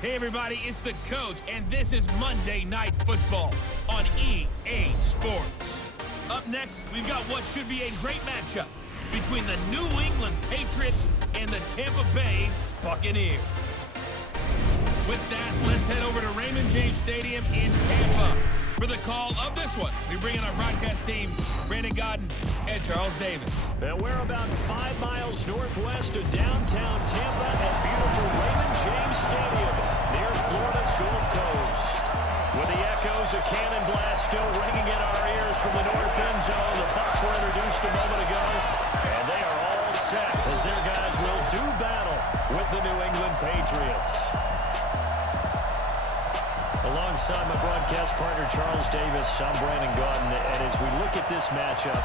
Hey everybody, it's the Coach, and this is Monday Night Football on EA Sports. Up next, we've got what should be a great matchup between the New England Patriots and the Tampa Bay Buccaneers. With that, let's head over to Raymond James Stadium in Tampa. For the call of this one, we bring in our broadcast team, Brandon Godden and Charles Davis. And we're about 5 miles northwest of downtown Tampa at beautiful Raymond James Stadium near Florida's Gulf Coast. With the echoes of cannon blast still ringing in our ears from the north end zone, the Bucs were introduced a moment ago, and they are all set as their guys will do battle with the New England Patriots. Alongside my broadcast partner, Charles Davis, I'm Brandon Godden, and as we look at this matchup,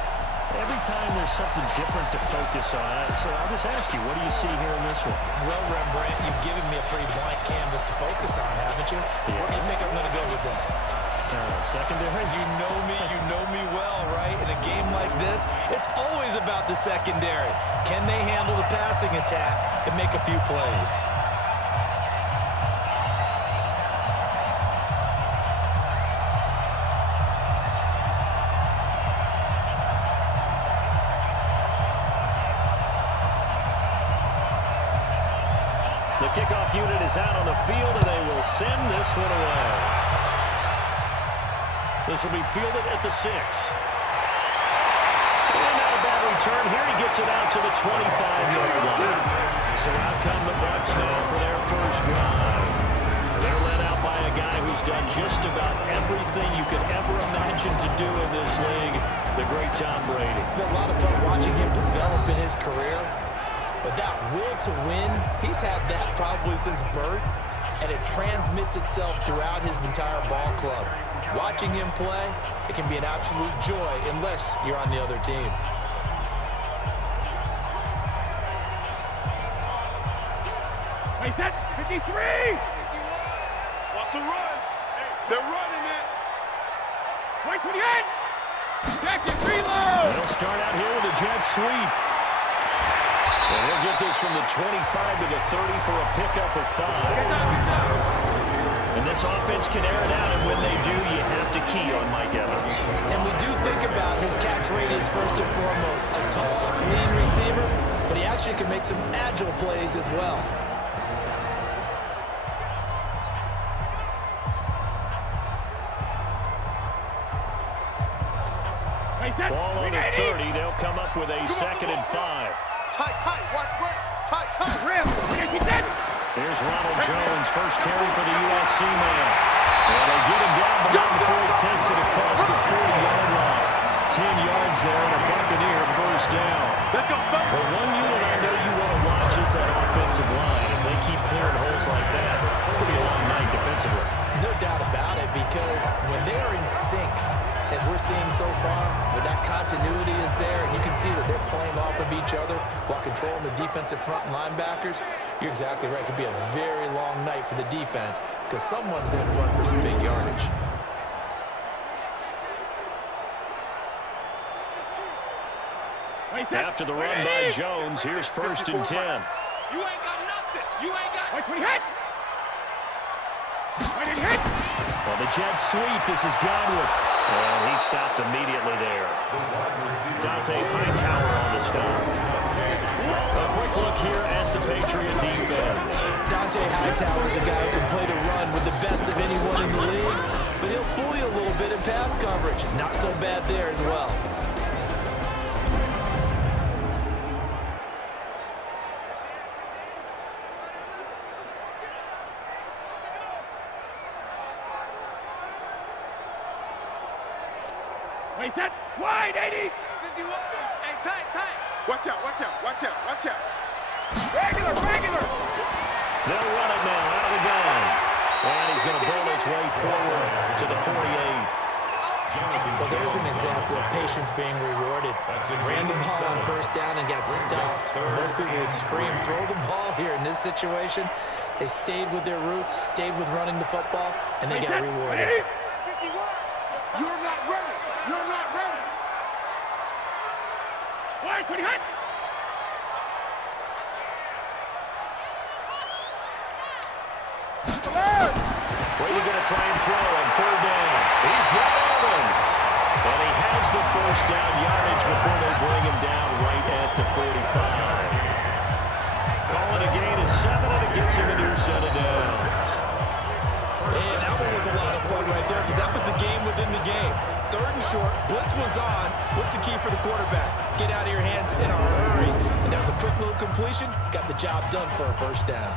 every time there's something different to focus on. So I'll just ask you, what do you see here in this one? Well, Rembrandt, you've given me a pretty blank canvas to focus on, haven't you? Yeah. Where do you think I'm going to go with this? Secondary? You know me well, right? In a game like this, it's always about the secondary. Can they handle the passing attack and make a few plays? The kickoff unit is out on the field, and they will send this one away. This will be fielded at the 6. And not a bad return here. He gets it out to the 25-yard line. So out come the Bucs now for their first drive. They're led out by a guy who's done just about everything you could ever imagine to do in this league, the great Tom Brady. It's been a lot of fun watching him develop in his career. But that will to win, he's had that probably since birth, and it transmits itself throughout his entire ball club. Watching him play, it can be an absolute joy unless you're on the other team. Wait, that 53! What's the run? They're running it. Wait, 28! Jacket, reload! They'll start out here with a jet sweep. And he'll get this from the 25 to the 30 for a pickup of 5. And this offense can air it out, and when they do, you have to key on Mike Evans. And we do think about his catch radius first and foremost. A tall, lean receiver, but he actually can make some agile plays as well. Ball on the 30. They'll come up with a 2nd and 5. Tight, watch where. Tight, rim. Here's Ronald Jones, first carry for the USC man. And they get him down behind before he takes it across the 40-yard line. 10 yards there and a Buccaneer first down. Let's go. But one unit I know you want to watch is that offensive line. If they keep clearing holes like that, it could be a long night defensively. No doubt about it, because when they are in sync, as we're seeing so far, when that continuity is there, and you can see that they're playing off of each other while controlling the defensive front and linebackers, you're exactly right. It could be a very long night for the defense because someone's going to run for some big yardage. After the run by Jones, here's 1st and 10. You ain't got nothing. You ain't got... Wait, we hit. On the jet sweep, this is Godwin. And he stopped immediately there. Dante Hightower on the stop. A quick look here at the Patriot defense. Dante Hightower is a guy who can play the run with the best of anyone in the league, but he'll fool you a little bit in pass coverage. Not so bad there as well. Wait, that wide, 80. Hey, tight. Watch out. Regular. They'll run it now out of the gun. And he's going to burn his way forward to the 48. Well, there's an example of patience being rewarded. Ran the ball on 1st down and got stuffed. Most people would scream, throw the ball here. In this situation, they stayed with their roots, stayed with running the football, and they got rewarded. You're not ready. Wide, 20 hot. Brady going to try and throw on third down. He's got Evans. And he has the first down yardage before they bring him down right at the 45. Calling a gain of 7, and it gets him a new set of downs. And that one was a lot of fun right there because that was the game within the game. Third and short, blitz was on. What's the key for the quarterback? Get out of your hands in a hurry. And that was a quick little completion. Got the job done for a first down.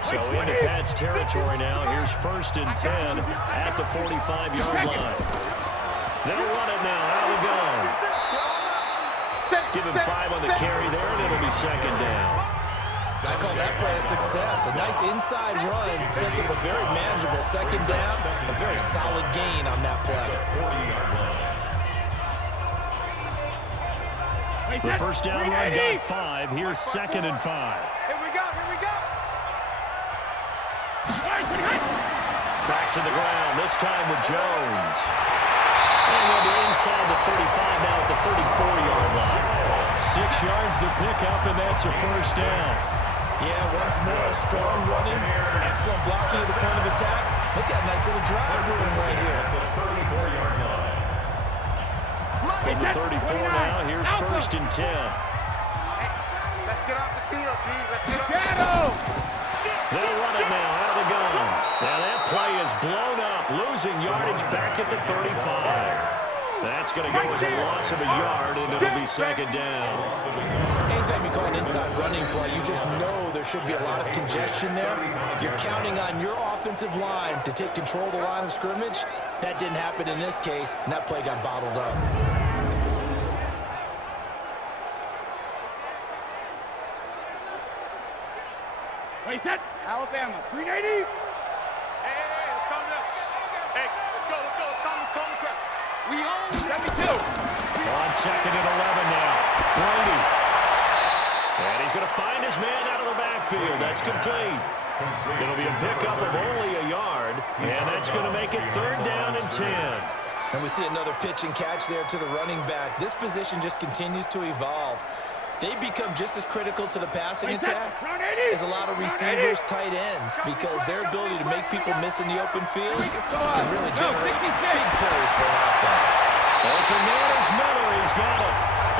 So into Pat's territory now. Here's 1st and 10 at the 45-yard line. They'll run it now out of the gun. Give him 5 on the carry there, and it'll be 2nd down. I call that play a success. A nice inside run sets up a very manageable 2nd down. A very solid gain on that play. The first down run got 5. Here's 2nd and 5. Here we go, here we go. Back to the ground, this time with Jones. And we'll be inside the 35 now at the 34-yard line. 6 yards the pickup, and that's a first down. Yeah, once more, strong running, excellent blocking at the point of attack. They've got a nice little drive room right here. From the 34 now, here's 1st and 10. Let's get off the field, G. Let's get off. They'll run it now out of the gun. Now that play is blown up, losing yardage back at the 35. That's going to go as a loss of a yard, and it'll be 2nd down. Anytime you call an inside running play, you just know there should be a lot of congestion there. You're counting on your offensive line to take control of the line of scrimmage. That didn't happen in this case, and that play got bottled up. Wait, that Alabama, 380. Hey, let's calm down. Hey, let's go. Calm the crowd. We own that we do. On 2nd and 11 now. Brady. And he's going to find his man out of the backfield. That's complete. It'll be a pickup of only a yard, and that's going to make it 3rd down and 10. And we see another pitch and catch there to the running back. This position just continues to evolve. They become just as critical to the passing attack as a lot of receivers, tight ends, because their ability to make people miss in the open field can really generate big plays for an offense. Open man is Miller. He's got it.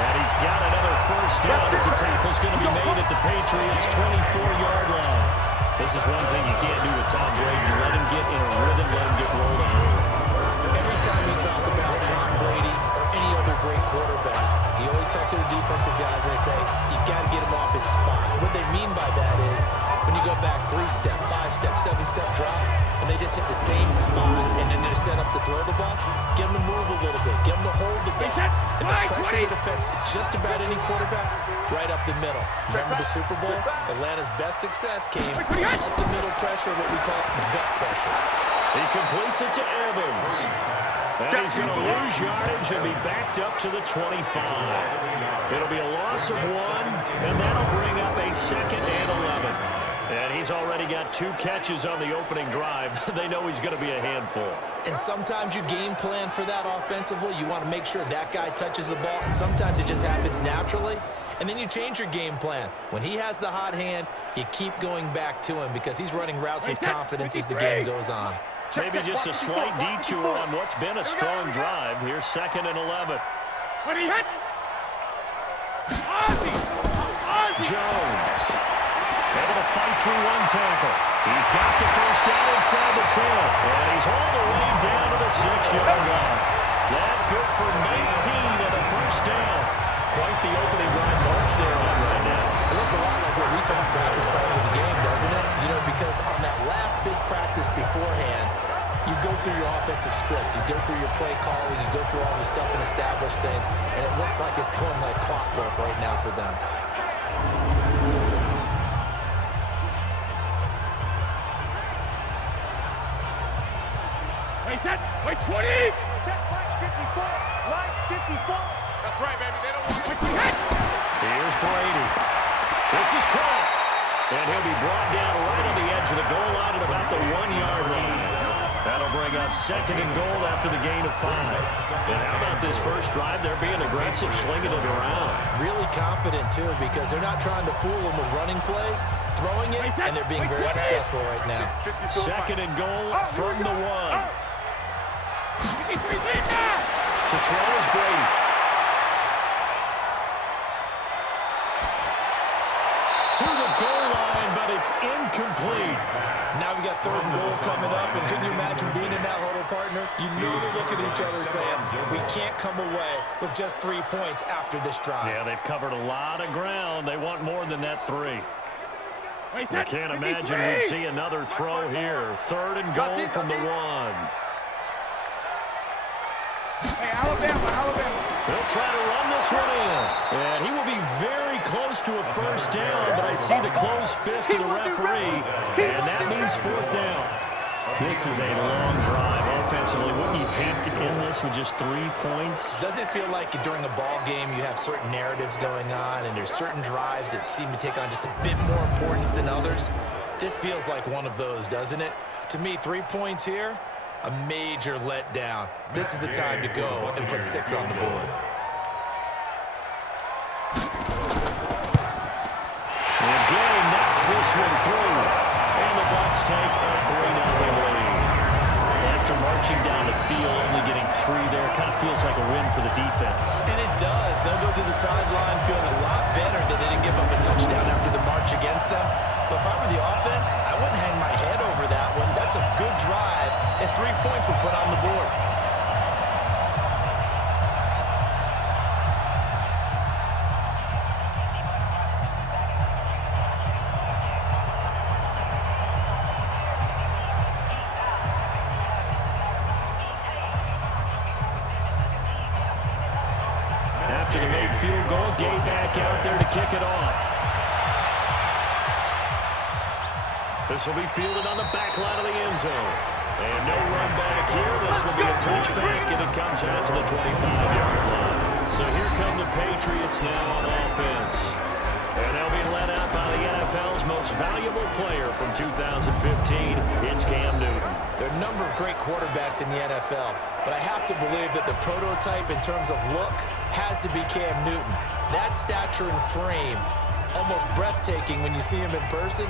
And he's got another first down as the tackle's going to be made at the Patriots' 24-yard line. This is one thing you can't do with Tom Brady. You let him get in a rhythm, let him get rolled on. Every time you talk about Tom Brady or any other great quarterback, you always talk to the defensive guys and they say, you got to get him off his spot. What they mean by that is when you go back 3-step, 5-step, 7-step drop, and they just hit the same spot, and then they're set up to throw the ball, get them to move a little bit, get them to hold the ball. And the pressure that affects just about any quarterback, right up the middle. Remember the Super Bowl? Atlanta's best success came up the middle pressure, what we call gut pressure. He completes it to Evans. And he's going to lose yardage and be backed up to the 25. It'll be a loss of 1, and that'll bring up a 2nd and 11. And he's already got 2 catches on the opening drive. They know he's going to be a handful. And sometimes you game plan for that offensively. You want to make sure that guy touches the ball, and sometimes it just happens naturally. And then you change your game plan. When he has the hot hand, you keep going back to him because he's running routes with confidence as the game goes on. Maybe just a slight detour on what's been a strong drive. Here's 2nd and 11. When he hit. Jones. Able to fight through 1 tackle. He's got the first down inside the 10. And he's all the way down to the 6-yard line. That good for 19 and a first down. Quite the opening drive march there on right now. It looks a lot like what we saw in practice prior to the game, doesn't it? You know, because on that last big practice beforehand, you go through your offensive script, you go through your play calling, you go through all this stuff and establish things, and it looks like it's going like clockwork right now for them. Wait, that. Wait, 20. Check, line 54. Line 54. That's right, baby. They don't want to hit. Here's Brady. This is caught. And he'll be brought down right on the edge of the goal line at about the 1-yard line. That'll bring up 2nd and goal after the gain of 5. And how about this first drive? They're being aggressive, slinging it around. Really confident, too, because they're not trying to fool them with running plays, throwing it, and they're being very successful right now. 2nd and goal from the 1. To throw is Brady. To the goal line, but it's incomplete. Now we got 3rd and goal coming up, and couldn't you imagine being in that huddle, partner? You know they're looking at each other saying, we can't come away with just 3 points after this drive. Yeah, they've covered a lot of ground. They want more than that 3. I can't imagine we'd see another throw here. 3rd and goal from the 1. Hey, Alabama. They'll try to run this one in. And he will be very close to a first down, but I see the closed fist of the referee, and that means 4th down. This is a long drive offensively. Wouldn't you hate to end this with just 3 points? Doesn't it feel like during a ball game you have certain narratives going on, and there's certain drives that seem to take on just a bit more importance than others? This feels like one of those, doesn't it? To me, 3 points here, a major letdown. This is the time to go and put 6 on the board. And Gay knocks this one through. And the Bucs take a 3-0 lead. After marching down the field, only getting 3 there, kind of feels like a win for the defense. And it does. They'll go to the sideline feeling a lot better that they didn't give up a touchdown after the march against them. But if I were the offense, I wouldn't hang my head over that one. That's a good drive, and 3 points were put on the board. After the made field goal, Gay back out there to kick it off. This will be fielded on the back line of the end zone. And no run back here. This will be a touchback, and it comes out to the 25-yard line. So here come the Patriots now on offense. And they'll be led out by the NFL's most valuable player from 2015. It's Cam Newton. There are a number of great quarterbacks in the NFL, but I have to believe that the prototype in terms of look has to be Cam Newton. That stature and frame, almost breathtaking when you see him in person.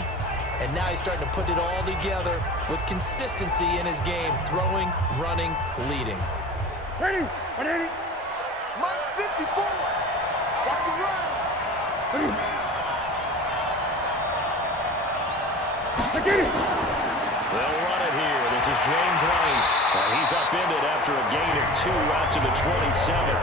And now he's starting to put it all together with consistency in his game, throwing, running, leading. Ready? Mark 54. Walk the run. Ready? I get it. They'll run it here. This is James White. He's upended after a gain of 2 out to the 27.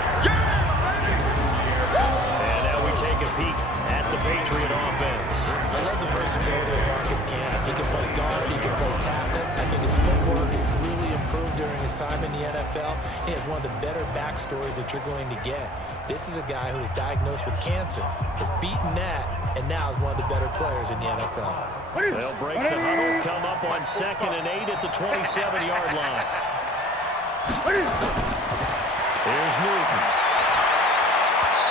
And now we take a peek at the Patriot offense. I love the versatility of Marcus Cannon. He can play guard, he can play tackle. I think his footwork has really improved during his time in the NFL. He has one of the better backstories that you're going to get. This is a guy who was diagnosed with cancer, has beaten that, and now is one of the better players in the NFL. They'll break the huddle, come up on 2nd and 8 at the 27-yard line. Here's Newton.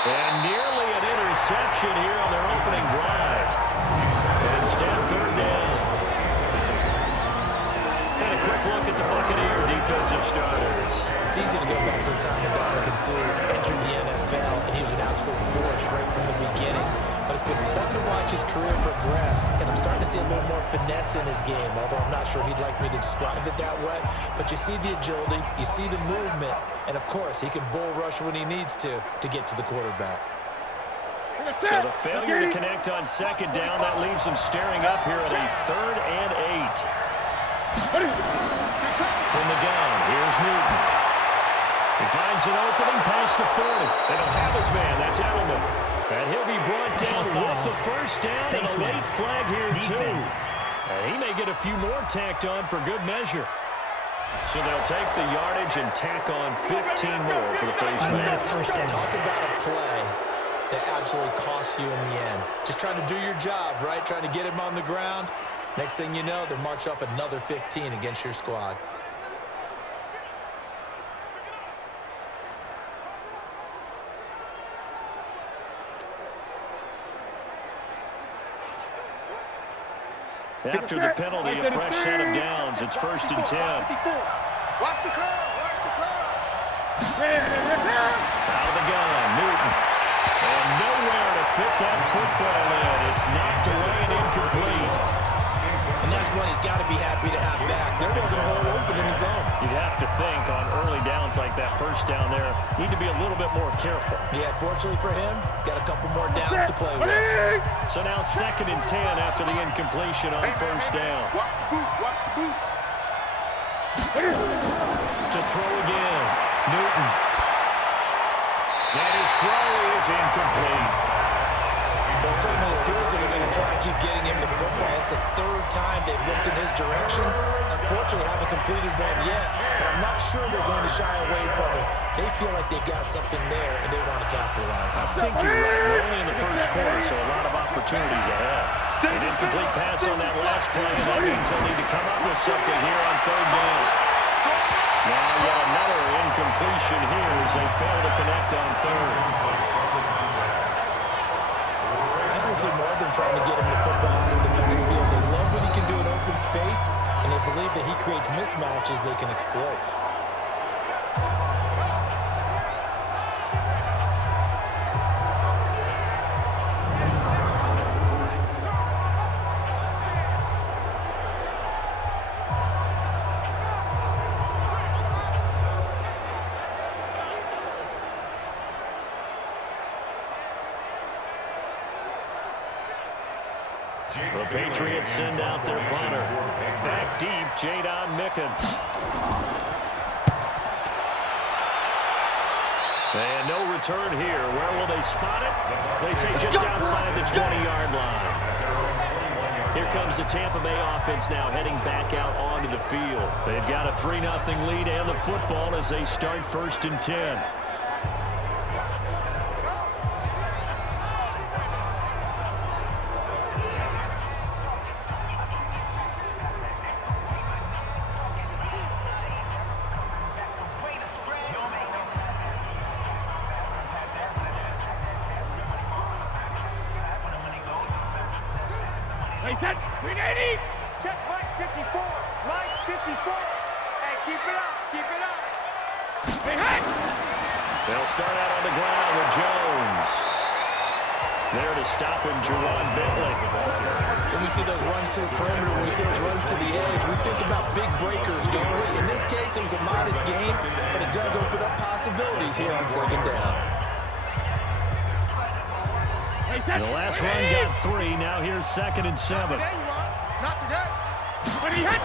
And nearly an interception here on their opening drive. And instead, 3rd down. And a quick look at the Buccaneer defensive starters. It's easy to go back to the time when Dominican Sue entered the NFL, and he was an absolute force right from the beginning. But it's been fun to watch his career progress, and I'm starting to see a little more finesse in his game, although I'm not sure he'd like me to describe it that way. But you see the agility, you see the movement, and of course, he can bull rush when he needs to get to the quarterback. So the failure to connect on 2nd down, that leaves him staring up here at a 3rd and 8. From the gun, here's Newton. He finds an opening past the 40. They don't have his man. That's Edelman. And he'll be brought down with the first down and a late flag here, too. And he may get a few more tacked on for good measure. So they'll take the yardage and tack on 15 more for the face mask. Talk about a play that absolutely costs you in the end. Just trying to do your job, right? Trying to get him on the ground. Next thing you know, they'll march off another 15 against your squad. After the penalty, a fresh set of downs. It's 1st and 10. Watch the curve. Watch the curve. Out of the gun, Newton. And nowhere to fit that football in. It's knocked away and incomplete. And that's one he's got to be happy to have back. There wasn't a hole open in his zone. You'd have to think on early downs like that, first down there, need to be a little bit more careful. Yeah, fortunately for him, got a couple more downs to play with. So now 2nd and 10 after the incompletion on first down. Watch the boot. Watch the boot. To throw again, Newton. And his throw is incomplete. Well, it certainly appears that they're going to try and keep getting him the football. It's the 3rd time they've looked in his direction. Unfortunately, haven't completed one yet, but I'm not sure they're going to shy away from it. They feel like they've got something there, and they want to capitalize on it. I think you're right. We're only in the first quarter, so a lot of opportunities ahead. An incomplete pass on that last play. That means they'll need to come up with something here on 3rd down. Now yet another incompletion here as they fail to connect on 3rd. See more than trying to get him the football out of the backfield. They love what he can do in open space, and they believe that he creates mismatches they can exploit. The Patriots send out their punter. Back deep, Jadon Mickens. And no return here. Where will they spot it? They say just outside the 20-yard line. Here comes the Tampa Bay offense now heading back out onto the field. They've got a 3-0 lead and the football as they start 1st and 10. Hey, 380. Check Mike 54. Mike 54. Hey, keep it up. Keep it up. Hey, hey. They'll start out on the ground with Jones. There to stop him, Juwan Bentley. When we see those runs to the perimeter, when we see those runs to the edge, we think about big breakers, don't we? In this case, it was a modest game, but it does open up possibilities here on 2nd down. The last run got 3. Now here's 2nd and 7. Not today, you are. Not today. When he hit.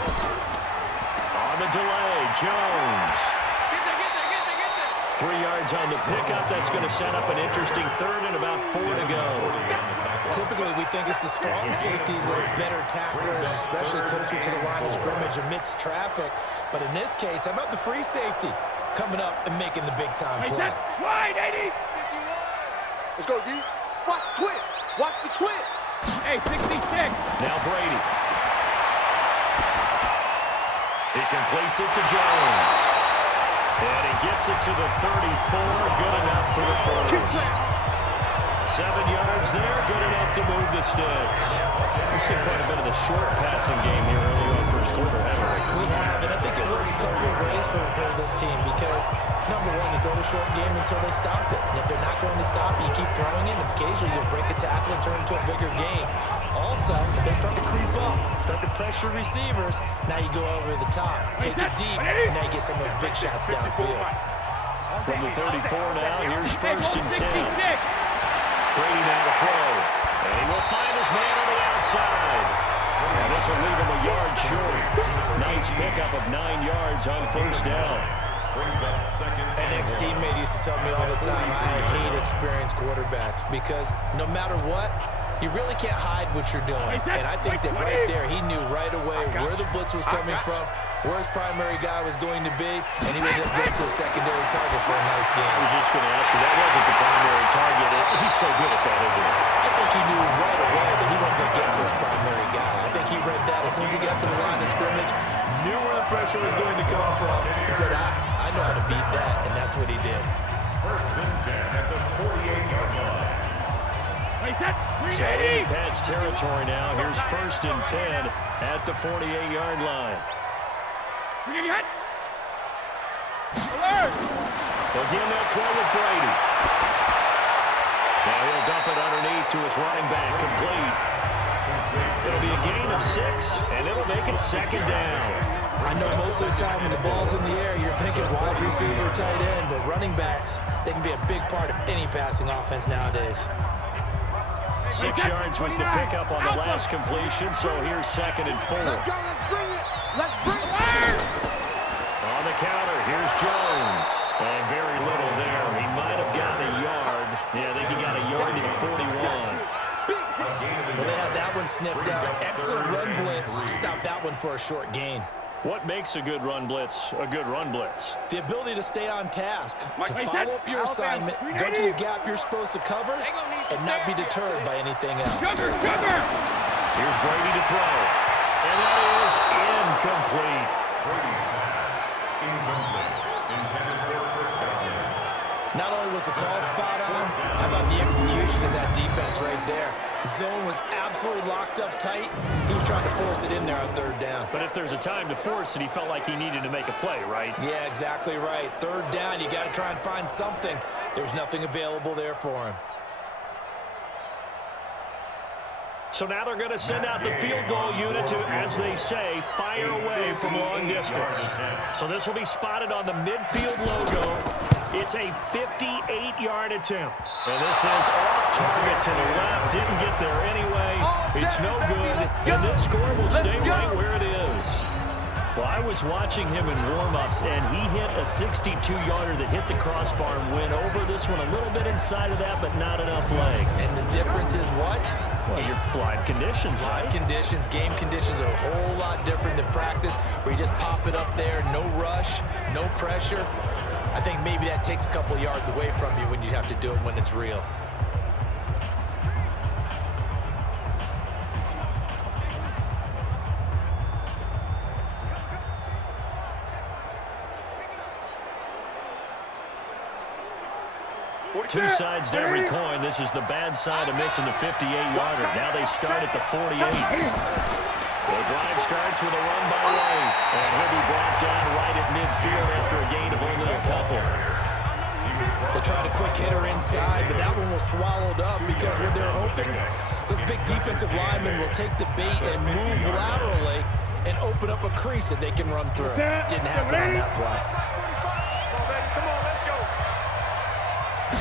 On the delay, Jones. Get there. 3 yards on the pickup. That's going to set up an interesting 3rd and about 4 to go. Typically, we think it's the strong safeties that are better tacklers, especially closer to the line of scrimmage amidst traffic. But in this case, how about the free safety coming up and making the big-time play? Wide, 80. Let's go, D. Watch the twist. Watch the twist. Hey, 66. Now Brady. He completes it to Jones. And he gets it to the 34. Good enough for the first. 7 yards there. Good enough to move the sticks. We've seen quite a bit of the short passing game here early in the first quarter, haven't we? We have, and I think it works a couple of ways for this team because, number one, you throw the short game until they stop it. And if they're not going to stop it, you keep throwing it, and occasionally you'll break a tackle and turn it into a bigger game. Also, if they start to creep up, start to pressure receivers, now you go over the top, take it deep, and now you get some of those big shots downfield. From the 34 now, here's 1st and 10. Brady now to throw. And he will find his man on the outside. And this will leave him a yard short. Nice pickup of 9 yards on 1st down. An ex-teammate used to tell me all the time, I hate experienced quarterbacks because no matter what, you really can't hide what you're doing. And I think that right there, he knew right away where the blitz was coming from, where his primary guy was going to be, and he ended up going to a secondary target for a nice game. I was just going to ask you, that wasn't the primary target. He's so good at that, isn't he? I think he knew right away that he wasn't going to get to his primary guy. I think he read that as soon as he got to the line of scrimmage, knew where the pressure was going to come from, and said, I know how to beat that, and that's what he did. 1st and 10 at the 48-yard line. Hey, set. So in Pat's territory now. Here's 1st and 10 at the 48-yard line. Again, they'll throw with Brady. Now he'll dump it underneath to his running back, complete. It'll be a gain of 6, and it'll make it 2nd down. I know most of the time when the ball's in the air, you're thinking wide receiver, tight end, but running backs, they can be a big part of any passing offense nowadays. 6 yards was the pickup on the last completion, so here's 2nd and 4. Let's go, let's bring it. Let's bring it. On the counter, here's Jones. And very little there. He might have gotten a yard. Yeah, I think he got a yard to the 41. Well, they had that one sniffed out. Excellent run blitz. Stopped that one for a short gain. What makes a good run blitz a good run blitz? The ability to stay on task, to follow up your assignment, go to the gap you're supposed to cover, and not be deterred by anything else. Here's Brady to throw. And that is incomplete. Not only was the call spot on, how about the execution of that defense right there? Zone was absolutely locked up tight. He was trying to force it in there on 3rd down. But if there's a time to force it, he felt like he needed to make a play, right? Yeah, exactly right. 3rd down, you got to try and find something. There was nothing available there for him. So now they're going to send out the field goal unit to, as they say, fire away from long distance. So this will be spotted on the midfield logo. It's a 58-yard attempt. And this is off target to the left. Didn't get there anyway. It's no good. And this score will stay right where it is. Well, I was watching him in warm-ups, and he hit a 62-yarder that hit the crossbar and went over. This one a little bit inside of that, but not enough leg. And the difference is what? Well, your live conditions, right? Live conditions, game conditions are a whole lot different than practice, where you just pop it up there, no rush, no pressure. I think maybe that takes a couple yards away from you when you have to do it when it's real. Two sides to every coin. This is the bad side of missing the 58-yarder. Now they start at the 48. The drive starts with a run by Wade. And he'll be brought down right at midfield after a gain of only a couple. They tried a quick hitter inside, but that one was swallowed up because what they're hoping, those big defensive linemen will take the bait and move laterally and open up a crease that they can run through. Didn't happen on that play.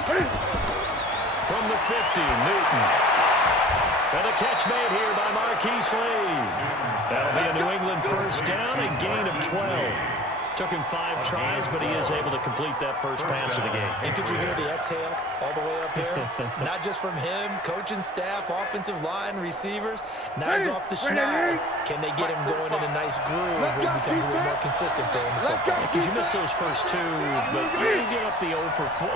From the 50, Newton. And a catch made here by Marquise Lee. That'll be a New England 1st down, a gain of 12. Took him 5 tries, but he is able to complete that first pass of the game. And could you hear the exhale all the way up here? Not just from him, coaching staff, offensive line, receivers. Now he's off the schneid. Can they get him going in a nice groove where he becomes a little more consistent throwing the football? Because you miss those first 2, but you get up the 0 for 4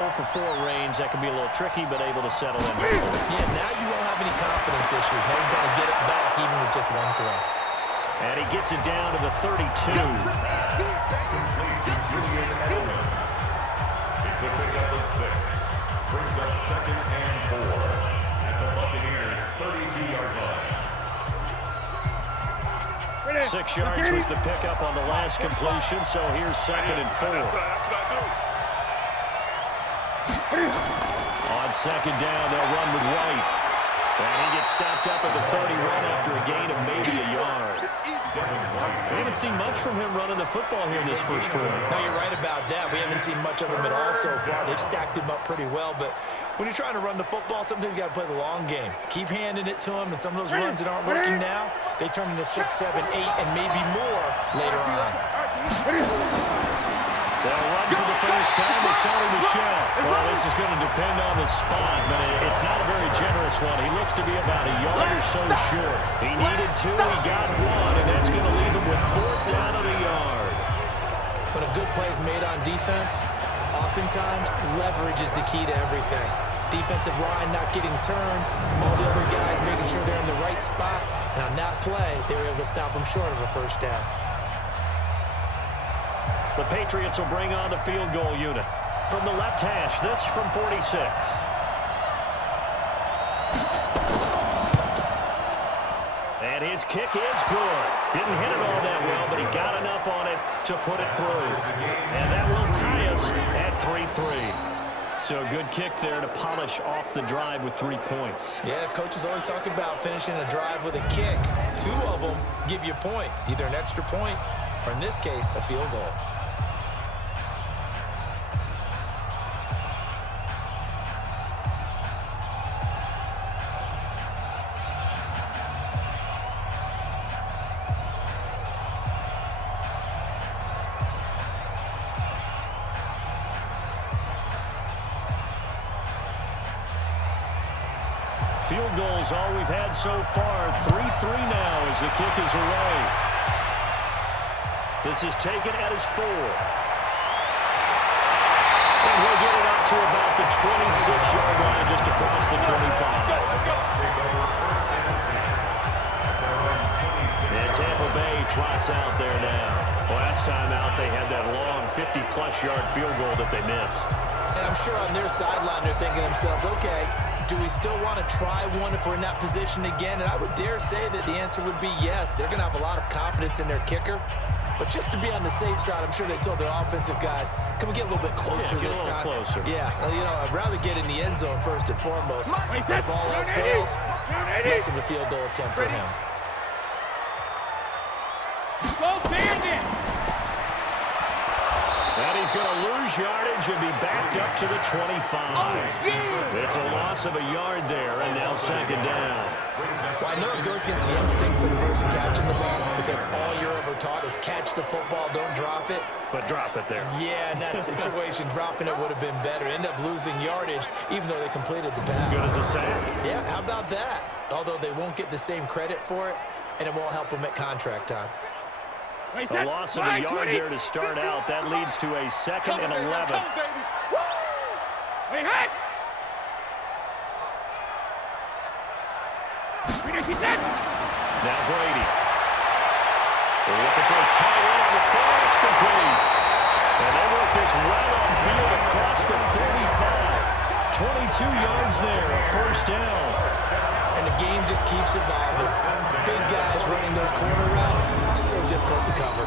range. That can be a little tricky, but able to settle in. Yeah, now you won't have any confidence issues. Now you can kind of get it back even with just one throw. And he gets it down to the 32. It's a pickup of 6. Brings up 2nd and 4 at the Buccaneers' 32-yard line. 6 yards was the pickup on the last completion, so here's 2nd and 4. On 2nd down, they'll run with White. And he gets stopped up at the 31 after a gain of maybe a yard. We haven't seen much from him running the football here in this first quarter. No, you're right about that. We haven't seen much of him at all so far. They've stacked him up pretty well, but when you're trying to run the football, sometimes you got to play the long game. Keep handing it to him, and some of those runs that aren't working now, they turn into 6, 7, 8, and maybe more later on. They'll run for the first time with Sonny Michel. Well, this is going to depend on the spot, but it's not a very generous one. He looks to be about a yard or so short. He needed 2, he got 1, and that's going to leave him with 4th down of the yard. When a good play is made on defense, oftentimes leverage is the key to everything. Defensive line not getting turned, all the other guys making sure they're in the right spot, and on that play, they were able to stop him short of a first down. The Patriots will bring on the field goal unit. From the left hash, this from 46. And his kick is good. Didn't hit it all that well, but he got enough on it to put it through. And that will tie us at 3-3. So a good kick there to polish off the drive with 3 points. Yeah, coaches always talk about finishing a drive with a kick. 2 of them give you points, either an extra point or, in this case, a field goal. Field goals all we've had so far. 3-3 now as the kick is away. This is taken at his 4. And he'll get it up to about the 26-yard line, just across the 25. And Tampa Bay trots out there now. Last time out, they had that long 50-plus yard field goal that they missed. And I'm sure on their sideline they're thinking to themselves, okay, do we still want to try one if we're in that position again? And I would dare say that the answer would be yes. They're going to have a lot of confidence in their kicker. But just to be on the safe side, I'm sure they told their offensive guys, can we get a little bit closer this time? Closer. Yeah, well, you know, I'd rather get in the end zone first and foremost. But if all else fails, less of a field goal attempt for him. Go Bandit! And he's going to lose yardage and be backed up to the 25. It's a loss of a yard there, and now second down. Well, I know it goes against the instincts of the person catching the ball because all you're ever taught is catch the football, don't drop it. But drop it there. Yeah, in that situation, dropping it would have been better. End up losing yardage, even though they completed the pass. Good as a sack. Yeah, how about that? Although they won't get the same credit for it, and it won't help them at contract time. A loss of a yard there to start out. That leads to a 2nd and 11. Hey, hey! Now Brady. They look at those tight end on the corner. It's complete. And they work this well on field across the 35. 22 yards there, a first down. And the game just keeps evolving. Big guys running those corner routes, so difficult to cover.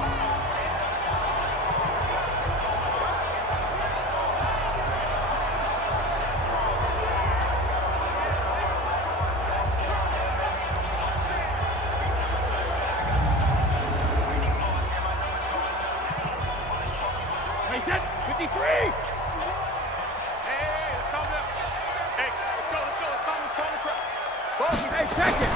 Hey, 53! Hey, let's calm down. Hey, let's go. It's calm the crowd. Hey, check it.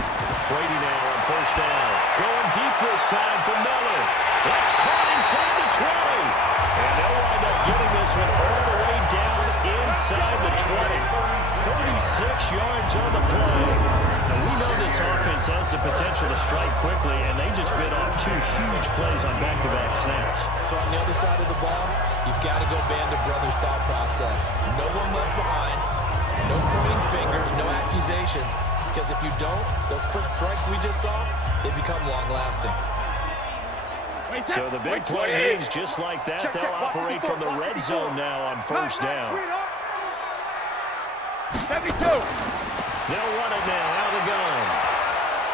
Brady now on first down. Going deep this time for Miller. That's caught inside the 20. And they'll wind up getting this one all the way down inside the 20. 36 yards on the play. And we know this offense has the potential to strike quickly, and they just bit off 2 huge plays on back-to-back snaps. So on the other side of the ball, you've got to go Band of Brothers thought process. No one left behind, no pointing fingers, no accusations. Because if you don't, those quick strikes we just saw, they become long-lasting. So the big play means just like that, they'll operate from the red zone now on first down. 72! They'll run it now out of the gun.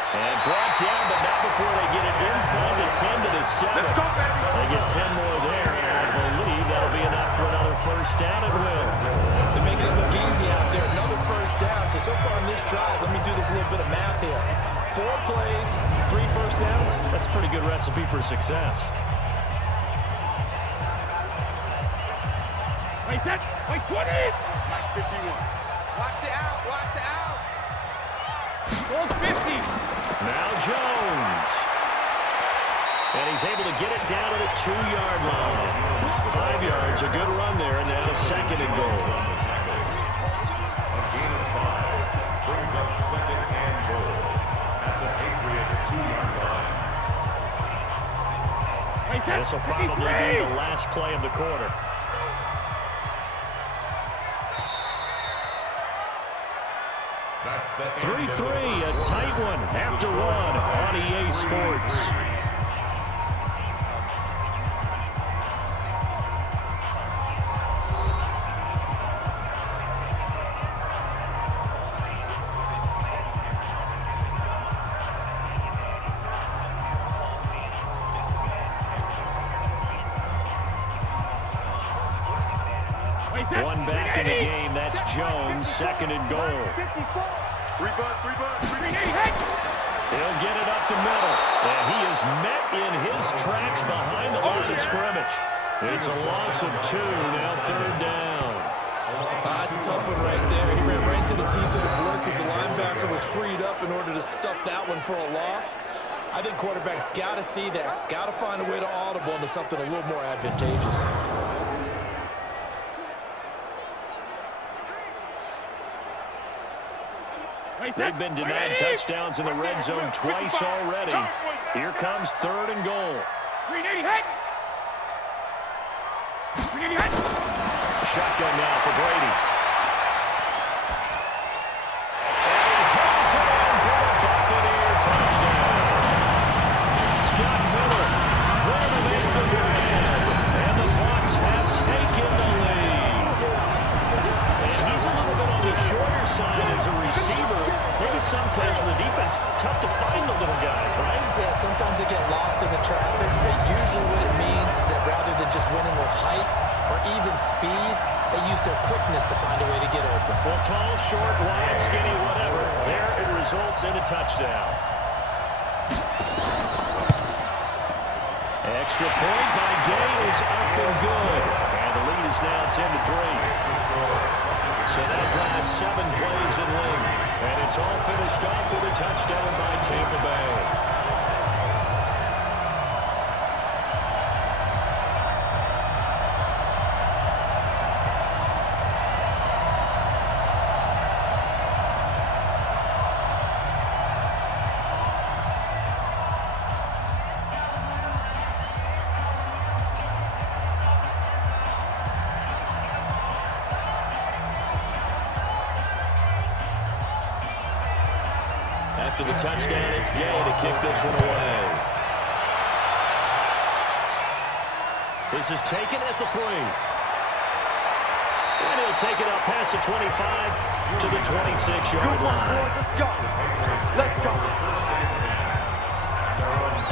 And brought down, but not before they get it inside the 10 to the 7. They get 10 more there, and I believe that'll be enough for another first down at will. They're making it look easy out there. Another first down. So far on this drive, let me do this little bit of math here. 4 plays, 3 first downs. That's a pretty good recipe for success. Wait, 20! Mike, 51. Watch the out. Goal 50. Now Jones. And he's able to get it down to the 2-yard line. 5 yards, a good run there, and now 2nd and goal. A gain of 5 brings up 2nd and goal at the Patriots 2-yard line. This will probably be the last play of the quarter. That's the 3-3, a tight one after 1 on EA Sports. in the game. That's Jones, 2nd and goal. 3 bucks. He'll get it up the middle. And he is met in his tracks behind the line of scrimmage. It's a loss of 2, now 3rd down. That's a tough one right there. He ran right to the teeth of the blitz as the linebacker was freed up in order to stuff that one for a loss. I think quarterbacks got to see that. Got to find a way to audible into something a little more advantageous. They've been denied touchdowns in the red zone twice already. Here comes 3rd and goal. Shotgun now for Brady. And he hits it in for a Buccaneer touchdown. Scott Miller, there makes the grab. And the Bucs have taken the lead. And he's a little bit on the shorter side as a receiver. Maybe sometimes for the defense, tough to find the little guys, right? Yeah, sometimes they get lost in the traffic, but usually what it means is that rather than just winning with height or even speed, they use their quickness to find a way to get open. Well, tall, short, wide, skinny, whatever. There it results in a touchdown. Extra point by Gay is up and good. And the lead is now 10-3. So that drives 7 plays in length. And it's all finished off with a touchdown by Tampa Bay. After the touchdown, it's Gay to kick this one away. This is taken at the 3. And he'll take it up past the 25 to the 26-yard line. Let's go.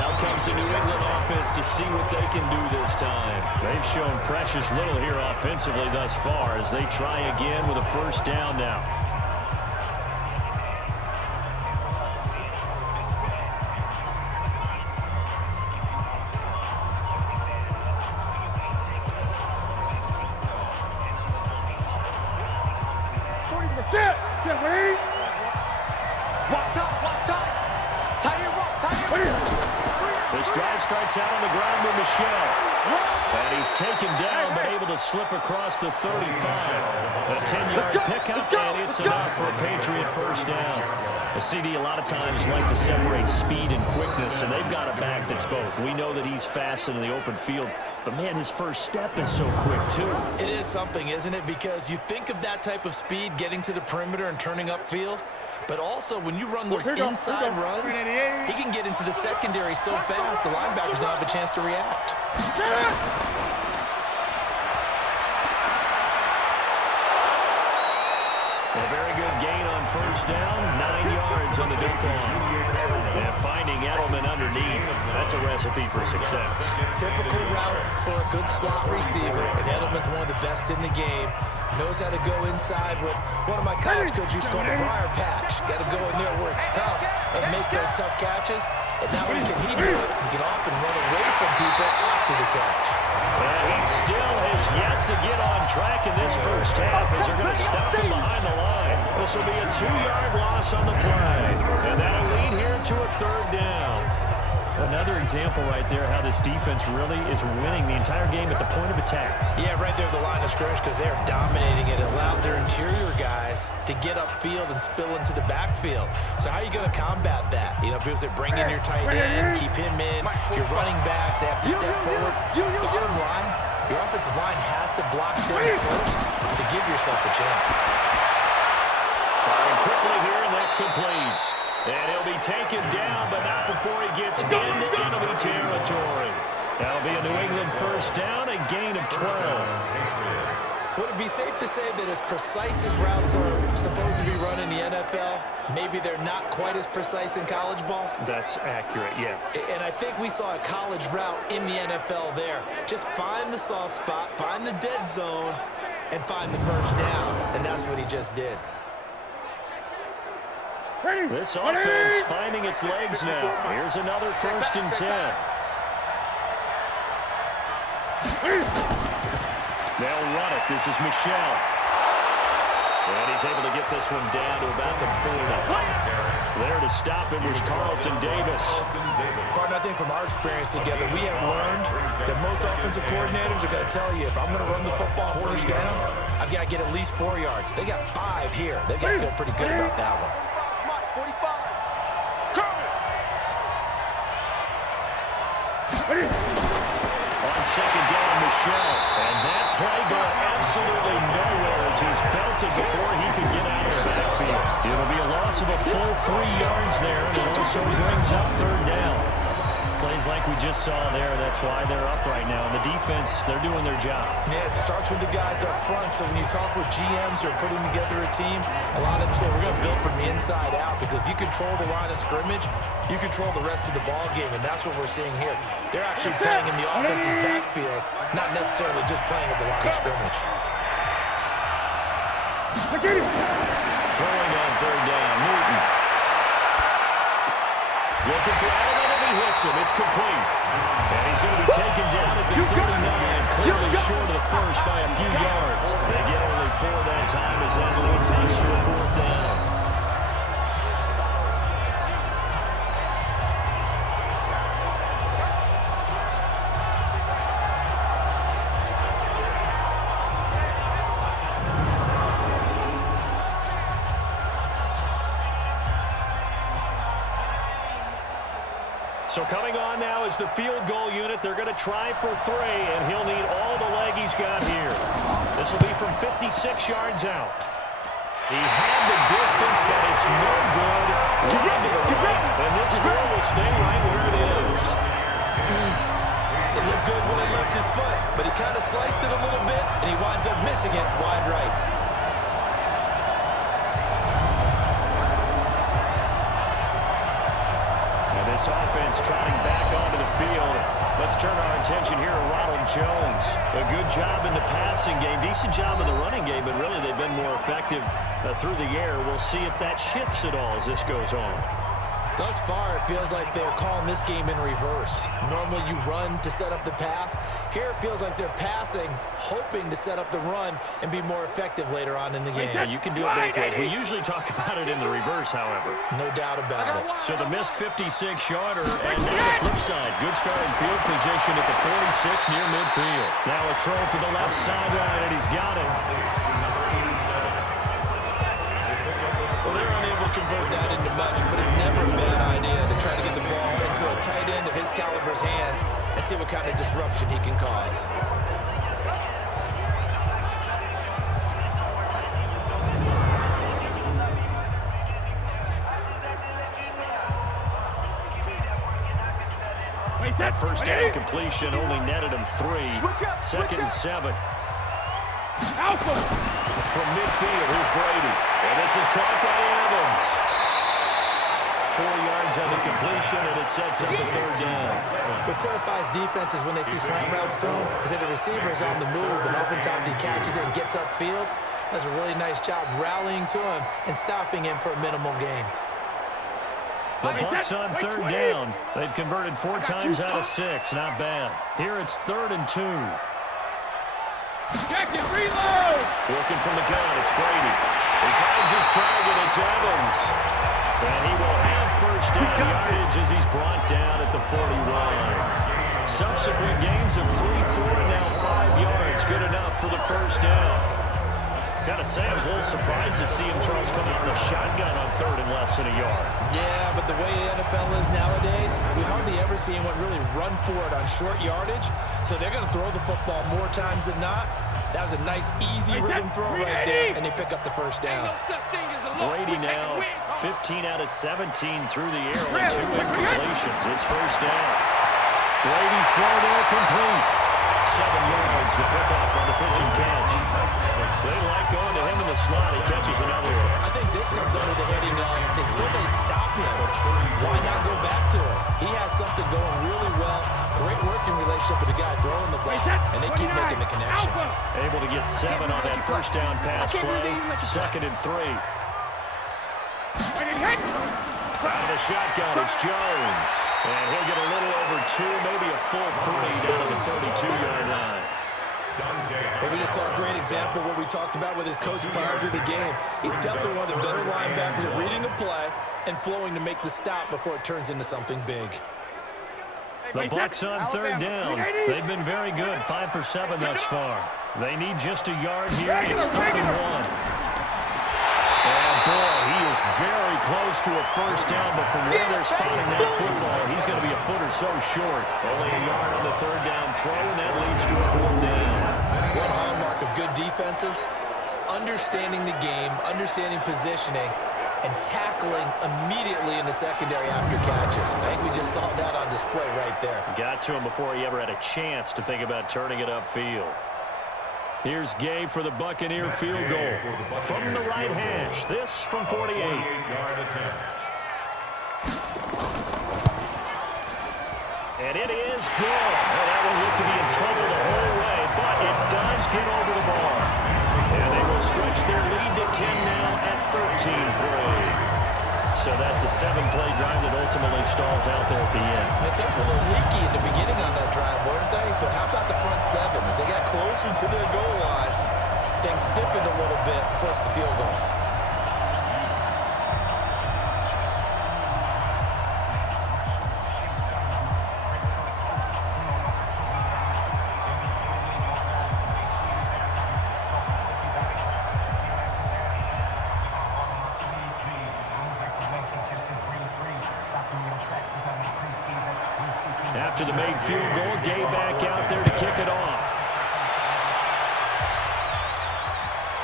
Out comes the New England offense to see what they can do this time. They've shown precious little here offensively thus far as they try again with a 1st down now. This drive starts out on the ground with Michelle. And he's taken down, but able to slip across the 35. A 10-yard pickup, and it's enough for a Patriot 1st down. A CD a lot of times like to separate speed and quickness, and they've got a back that's both. We know that he's fast in the open field, but, man, his first step is so quick, too. It is something, isn't it? Because you think of that type of speed getting to the perimeter and turning upfield, but also when you run those inside runs, he can get into the secondary so fast the linebackers don't have a chance to react. A very good gain on 1st down, 9 yards on the dunk off. And finding Edelman underneath, that's a recipe for success. Typical route for a good slot receiver, and Edelman's one of the best in the game. Knows how to go inside what one of my college coaches used to call the briar patch. Got to go in there where it's tough and make those tough catches. And not only can he do it, he can often run away from people after the catch. And he still has yet to get on track in this 1st half as they're going to stop him behind the line. This will be a 2-yard loss on the play. And that'll lead here to a 3rd down. Another example right there how this defense really is winning the entire game at the point of attack. Yeah, right there at the line of scrimmage because they're dominating it. It allows their interior guys to get upfield and spill into the backfield. So how are you going to combat that? You know, because they bring in your tight end, keep him in. Your running backs, they have to step forward. Bottom line, your offensive line has to block them first to give yourself a chance. Firing quickly here, and that's complete. And he'll be taken down, but not before he gets into enemy territory. That'll be a New England 1st down, a gain of 12. Would it be safe to say that as precise as routes are supposed to be run in the NFL, maybe they're not quite as precise in college ball? That's accurate, yeah. And I think we saw a college route in the NFL there. Just find the soft spot, find the dead zone, and find the first down, and that's what he just did. This offense finding its legs now. Here's another 1st and 10. They'll run it. This is Michel. And he's able to get this one down to about the 40. There to stop it was Carlton Davis. Partner, I think from our experience together, we have learned that most offensive coordinators are going to tell you, if I'm going to run the football on 1st down, I've got to get at least 4 yards. They got 5 here. They've got to feel pretty good about that one. 45. On 2nd down, Michel. And that play going absolutely nowhere as he's belted before he could get out of the backfield. It'll be a loss of a full 3 yards there, and it also brings up 3rd down. Plays like we just saw there, that's why they're up right now. The defense, they're doing their job. Yeah, it starts with the guys up front, so when you talk with GMs who are putting together a team, a lot of them say we're going to build from the inside out, because if you control the line of scrimmage, you control the rest of the ball game, and that's what we're seeing here. They're actually playing in the offense's backfield, not necessarily just playing at the line of scrimmage. Throwing on 3rd down, Newton. Looking for Allen, and he hits him. It's complete. And he's going to be taken down at the 39, clearly short of the first by a few yards. They get only 4 that time as that leads us to a 4th down. So coming on now is the field goal unit. They're going to try for 3, and he'll need all the leg he's got here. This will be from 56 yards out. He had the distance, but it's no good. Line to the right, and this score will stay right where it is. It looked good when he left his foot, but he kind of sliced it a little bit, and he winds up missing it wide right. This offense trotting back onto the field. Let's turn our attention here to Ronald Jones. A good job in the passing game, decent job in the running game, but really they've been more effective through the air. We'll see if that shifts at all as this goes on. Thus far, it feels like they're calling this game in reverse. Normally you run to set up the pass. Here it feels like they're passing, hoping to set up the run and be more effective later on in the game. Yeah, you can do it both ways. We usually talk about it in the reverse, however. No doubt about it. So the missed 56-yarder, and now the flip side. Good starting field position at the 46 near midfield. Now a throw for the left sideline, and he's got it. Well, they're unable to convert that into much, but it's never a bad idea to try to get the ball into a tight end of his caliber's hands and see what kind of disruption he can cause. That 1st down completion only netted him 3. 2nd and 7. From midfield, here's Brady. And this is caught by Evans. 4 yards on the completion, and it sets up the 3rd down. What terrifies defenses when they see slant routes thrown is that the receiver is on the move, and oftentimes he catches it and gets upfield. Does a really nice job rallying to him and stopping him for a minimal gain. The Bucs on 3rd down. They've converted 4 times out of 6. Not bad. Here it's 3rd and 2. Jacket, reload! Working from the gun, it's Brady. He finds his target, it's Evans. And he will have 1st down yardage as he's brought down at the 41. Subsequent gains of 3, 4, and now 5 yards. Good enough for the 1st down. Gotta say, I was a little surprised to see him, Charles, come out in the shotgun on 3rd and less than a yard. Yeah, but the way the NFL is nowadays, we hardly ever see anyone really run for it on short yardage. So they're going to throw the football more times than not. That was a nice, easy rhythm throw right there, and they pick up the 1st down. Brady now 15 out of 17 through the air, only 2 incompletions. It's 1st down. Brady's throw there complete. 7 yards to pick up on the pitch and catch. They like going to him in the slot. He catches another one. I think this comes under the heading of until they stop him, why not go back to it? He has something going really well. great working relationship with the guy throwing the ball, and they keep making the connection. Able to get 7 on that first down pass play. 2nd and 3. Out of the shotgun, it's Jones. And he'll get a little over 2, maybe a full 3 down to the 32-yard line. But we just saw a great example of what we talked about with his coach prior to the game. He's definitely one of the better linebackers at reading the play and flowing to make the stop before it turns into something big. The Bucs on 3rd down. They've been very good, 5 for 7 thus far. They need just a yard here. It's 3rd and 1. And boy, he is very close to a first down, but from where they're spotting that football, he's going to be a foot or so short. Only a yard on the 3rd down throw, and that leads to a 4th down. One hallmark of good defenses is understanding the game, understanding positioning, and tackling immediately in the secondary after catches. I think we just saw that on display right there. Got to him before he ever had a chance to think about turning it upfield. Here's Gay for the Buccaneer field goal. From the right hash, this from 48. And it is good. Well, that one looked to be in trouble the whole way, but it does get over the bar. And they will stretch their lead to 10 now at 13-3. So that's a 7-play drive that ultimately stalls out there at the end. And things were a little leaky in the beginning on that drive, weren't they? But how about the front 7? As they got closer to the goal line, things stiffened a little bit, forced the field goal. After the made field goal, Gay back out there to kick it off.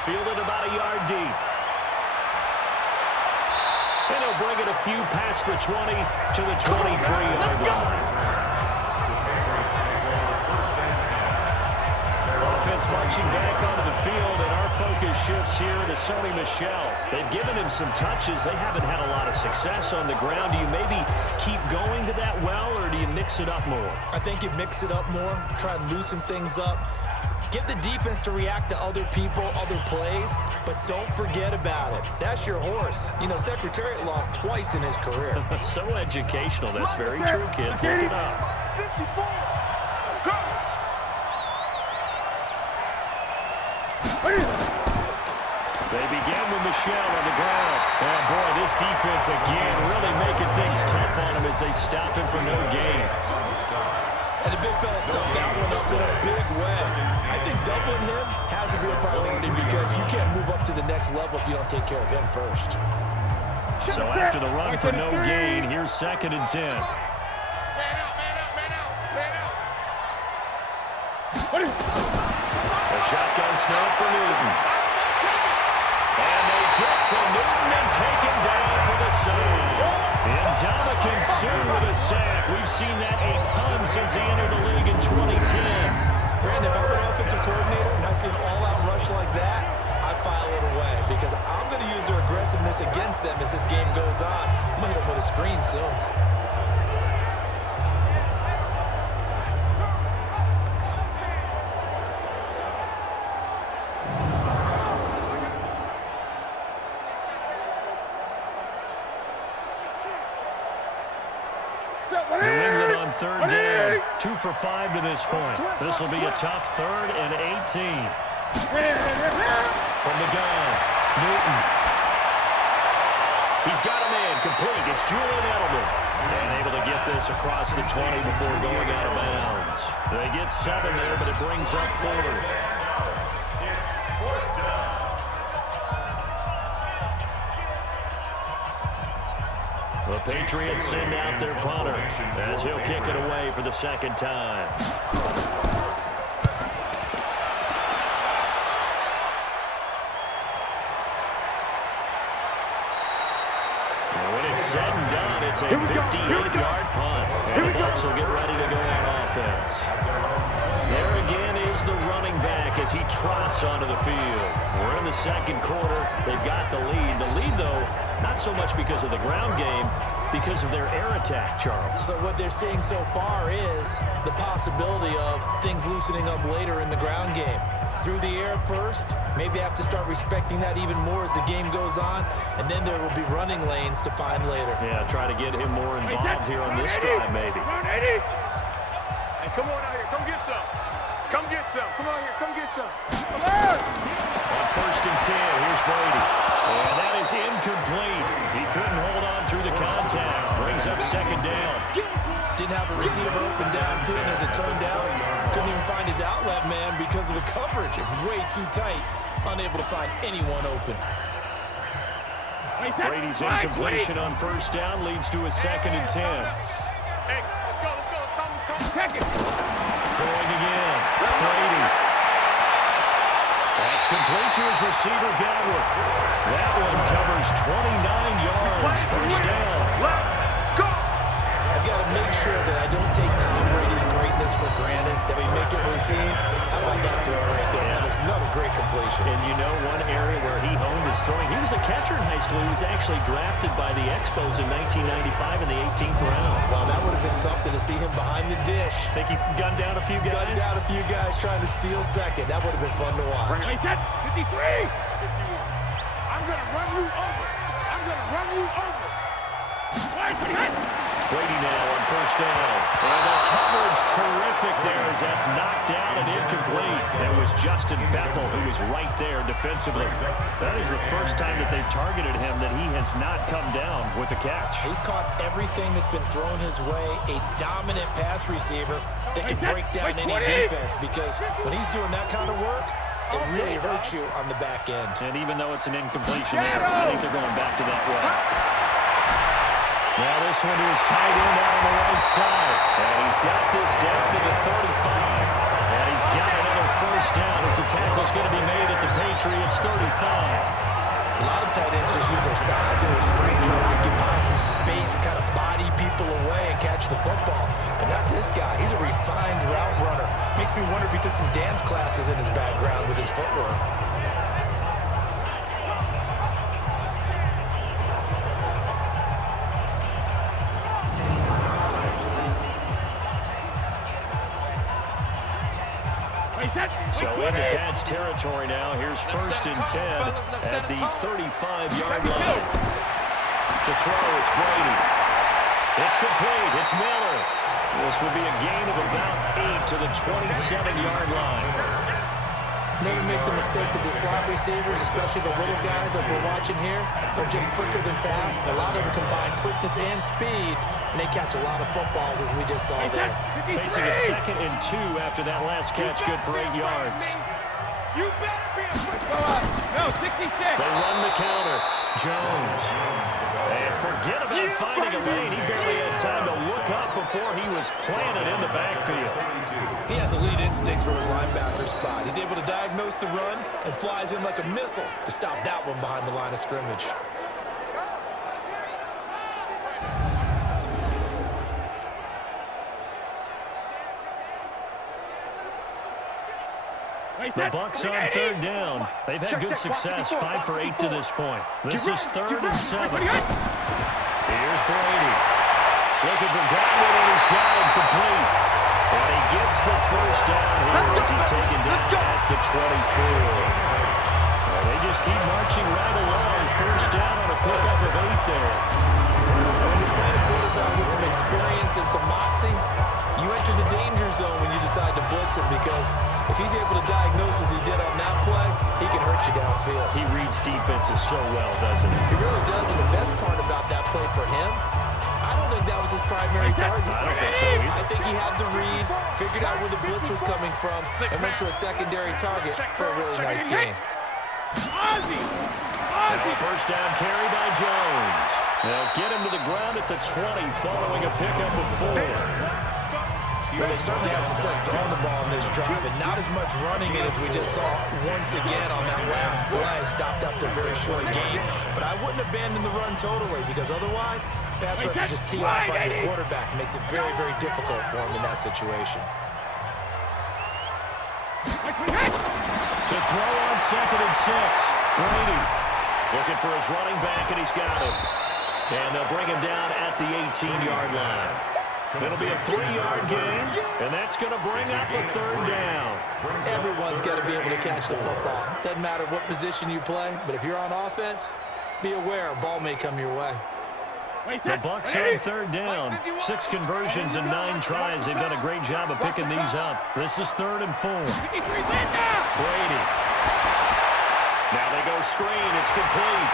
Fielded about a yard deep. And he'll bring it a few past the 20 to the 23-yard line. Offense marching back onto the field, and our focus shifts here to Sony Michel. They've given him some touches. They haven't had a lot of success on the ground. Do you maybe keep going to that well, or do you mix it up more? I think you mix it up more, try and loosen things up. Get the defense to react to other people, other plays, but don't forget about it. That's your horse. You know, Secretariat lost twice in his career. So educational. That's very true, kids. Look it up. 54. Go. They begin with Michel on the ground. And boy, this defense again really making things tough on him as they stop him for no gain. And the big fella stuffed that one up in a big way. I think doubling him has to be a priority because you can't move up to the next level if you don't take care of him first. So after the run for no gain, here's 2nd and 10. Man out, man out, man out, man out. A shotgun snap for Newton. And they get to Newton and take him down for the save. And Dominican soon with a sack. We've seen that a ton since he entered the league in 2010. Brandon, if I'm an offensive coordinator and I see an all-out rush like that, I file it away because I'm going to use their aggressiveness against them as this game goes on. I'm going to hit them with a screen soon. New England on 3rd down. 2 for 5 to this point. This will be a tough 3rd and 18. From the gun, Newton. He's got him in, complete. It's Julian Edelman. And able to get this across the 20 before going out of bounds. They get 7 there, but it brings up 4th. The Patriots send out their punter as he'll kick it away for the 2nd time. And when it's said and done, it's a 58-yard punt. And the Bucs will get ready to go on offense. There again is the running back as he trots onto the field. We're in the 2nd quarter. They've got the lead. The lead, though, not so much because of the ground game, because of their air attack, Charles. So what they're seeing so far is the possibility of things loosening up later in the ground game. Through the air first, maybe have to start respecting that even more as the game goes on, and then there will be running lanes to find later. Yeah, try to get him more involved here on this drive, maybe. Hey, come on out here. Come get some. Come get some. Come on here. Come get some. Come on. On 1st and 10, here's Brady. And that is incomplete. He couldn't hold on through the contact. Brings up 2nd down. Didn't have a receiver open downfield, and as it turned out, couldn't even find his outlet man because of the coverage. It was way too tight, unable to find anyone open. Brady's incompletion on 1st down leads to a 2nd and 10. Hey, let's go. Let's go. Come. Check it. Throwing again. Brady. That's complete to his receiver, Godwin. That one covers 29 yards. 1st down. Let's go. I've got to make sure that I don't take Tom Brady's greatness for granted, that we make it routine. How about that throw right there? Another great completion. And you know one area where he honed his throwing? He was a catcher in high school. He was actually drafted by the Expos in 1995 in the 18th round. Well, that would have been something to see him behind the dish. Think he gunned down a few guys? Gunned down a few guys trying to steal second. That would have been fun to watch. Hey, set. 53. I'm going to run you over. I'm going to run you over. Brady now on 1st down. And the coverage terrific there as that's knocked down and incomplete. It was Justin Bethel who was right there defensively. That is the first time that they've targeted him that he has not come down with a catch. He's caught everything that's been thrown his way. A dominant pass receiver that can break down any defense, because when he's doing that kind of work, it really hurts you on the back end. And even though it's an incompletion there, I think they're going back to that way. Now this one is tight end out on the right side. And he's got this down to the 35. And he's got another 1st down as the tackle's going to be made at the Patriots 35. A lot of tight ends just use their size and their strength to get by some space and kind of body people away and catch the football. But not this guy. He's a refined route runner. Makes me wonder if he took some dance classes in his background with his footwork. So into Pat's territory now. Here's 1st and 10 at the 35-yard line. To throw, it's Brady. It's complete. It's Miller. This will be a gain of about 8 to the 27-yard line. Never make the mistake that the slot receivers, especially the little guys like we're watching here, are just quicker than fast. A lot of them combine quickness and speed, and they catch a lot of footballs, as we just saw there. Facing a 2nd and 2 after that last catch, good for 8 yards. You better be a football. No, 66. They run the counter. Jones. And forget about finding a lane. He barely had time to look up before he was planted in the backfield. He has elite instincts from his linebacker spot. He's able to diagnose the run and flies in like a missile to stop that one behind the line of scrimmage. The Bucs on 3rd down. They've had good success, 5 for 8 to this point. This is 3rd and 7. Here's Brady. Looking for Godwin, and he's got him complete. And he gets the 1st down here as he's taken down at the 24. They just keep marching right along. 1st down on a pickup of 8 there. When you're playing a quarterback with some experience and some moxie, you enter the danger zone when you decide to blitz him, because if he's able to diagnose as he did on that play, he can hurt you downfield. He reads defenses so well, doesn't he? He really does, and the best part about that play for him, I don't think that was his primary target. I don't think so either. I think he had the read, figured out where the blitz was coming from, and went to a secondary target for a really nice game. Now a 1st down carry by Jones. They'll get him to the ground at the 20 following a pickup of 4. But they certainly had success throwing the ball in this drive, and not as much running it as we just saw once again on that last play. Stopped after a very short gain. But I wouldn't abandon the run totally, because otherwise, pass rush is just tee off on your quarterback. It makes it very, very difficult for him in that situation. To throw on 2nd and 6. Brady looking for his running back, and he's got him. And they'll bring him down at at the 18-yard line. It'll be a 3-yard gain, and that's going to bring up a 3rd down. Everyone's got to be able to catch the football. Doesn't matter what position you play, but if you're on offense, be aware a ball may come your way. The Bucs on 3rd down. 6 conversions and 9 tries. They've done a great job of picking these up. This is 3rd and 4. Brady. Now they go screen. It's complete.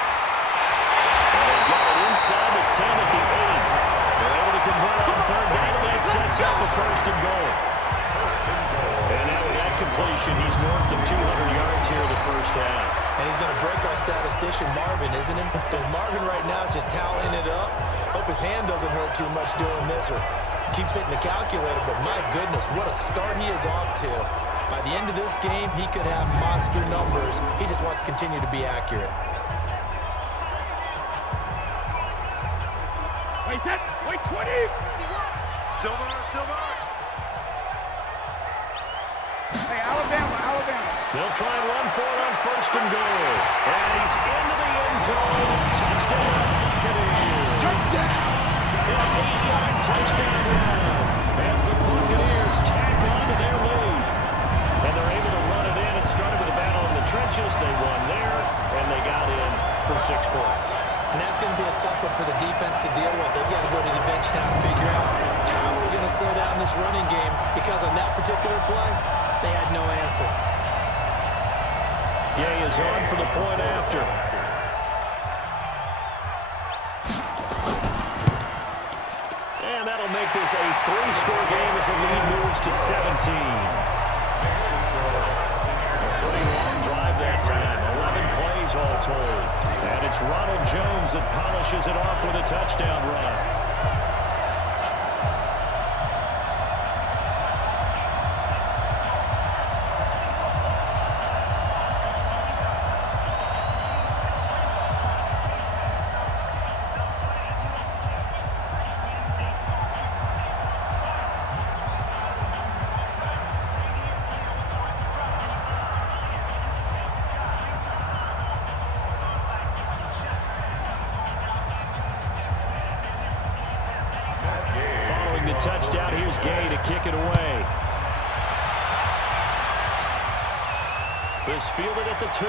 And they've got it inside the 10 at the 8. They're able to convert on 3rd down, and that sets up a 1st and goal. And now with that completion, he's north of 200 yards here in the 1st half. And he's going to break our statistician Marvin, isn't he? Because Marvin right now is just tallying it up. Hope his hand doesn't hurt too much doing this or keeps hitting the calculator. But my goodness, what a start he is off to. By the end of this game, he could have monster numbers. He just wants to continue to be accurate. Wait, 10, wait, 20. Silver. Hey, Alabama. They'll try and run for it on 1st and goal. And he's into the end zone. Touchdown, Buccaneers. An 8-yard touchdown run as the Buccaneers tack on to their lead. And they're able to run it in. It started with a battle in the trenches. They won there, and they got in for 6 points. And that's going to be a tough one for the defense to deal with. They've got to go to the bench now and figure out how we're going to slow down this running game, because on that particular play, they had no answer. Gay is on for the point after. And that'll make this a 3-score game as the lead moves to 17. Pretty long drive that time. 11 plays all told. And it's Ronald Jones that polishes it off with a touchdown run. Touchdown. Here's Gay to kick it away. Is fielded at the 2.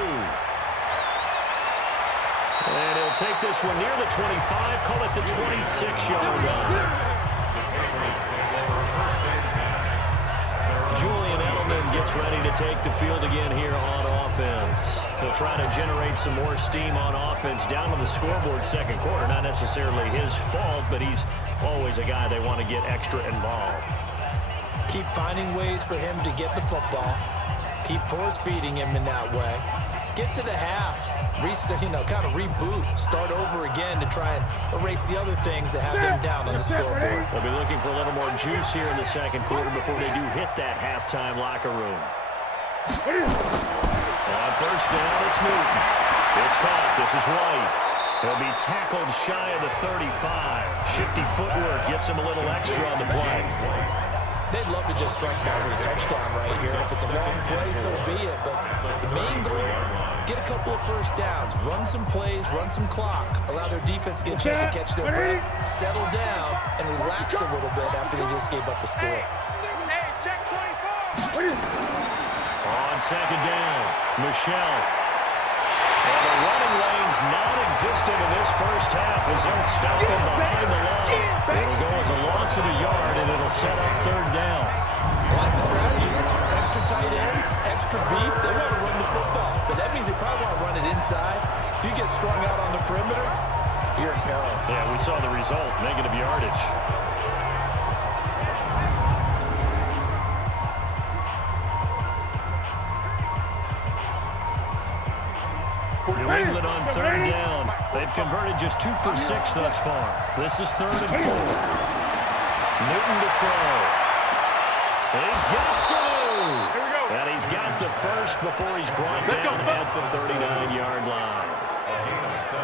And he'll take this one near the 25, call it the 26-yard line. Julian Edelman gets ready to take the field again here on offense. He'll try to generate some more steam on offense down on the scoreboard 2nd quarter. Not necessarily his fault, but he's always a guy they want to get extra involved. Keep finding ways for him to get the football. Keep force-feeding him in that way. Get to the half. Kind of reboot. Start over again to try and erase the other things that have them down on the scoreboard. They'll be looking for a little more juice here in the 2nd quarter before they do hit that halftime locker room. On 1st down, it's Newton. It's caught. This is White. He'll be tackled shy of the 35. Shifty footwork gets him a little extra on the play. They'd love to just strike out with a touchdown right here. If it's a long play, so be it. But the main goal, get a couple of 1st downs, run some plays, run some clock, allow their defense to get a chance to catch their breath, settle down, and relax a little bit after they just gave up a score. Hey, check 24. On 2nd down, Michelle. And the running lane's non-existent in this 1st half as they'll stop him behind the line. It'll go as a loss of a yard, and it'll set up 3rd down. I like the strategy. Extra tight ends, extra beef. They want to run the football, but that means they probably want to run it inside. If you get strung out on the perimeter, you're in peril. Yeah, we saw the result, negative yardage. New England on 3rd down. They've converted just 2 for 6 thus far. This is 3rd and 4. Newton to throw. He's got some. And he's got the 1st before he's brought down at the 39-yard line.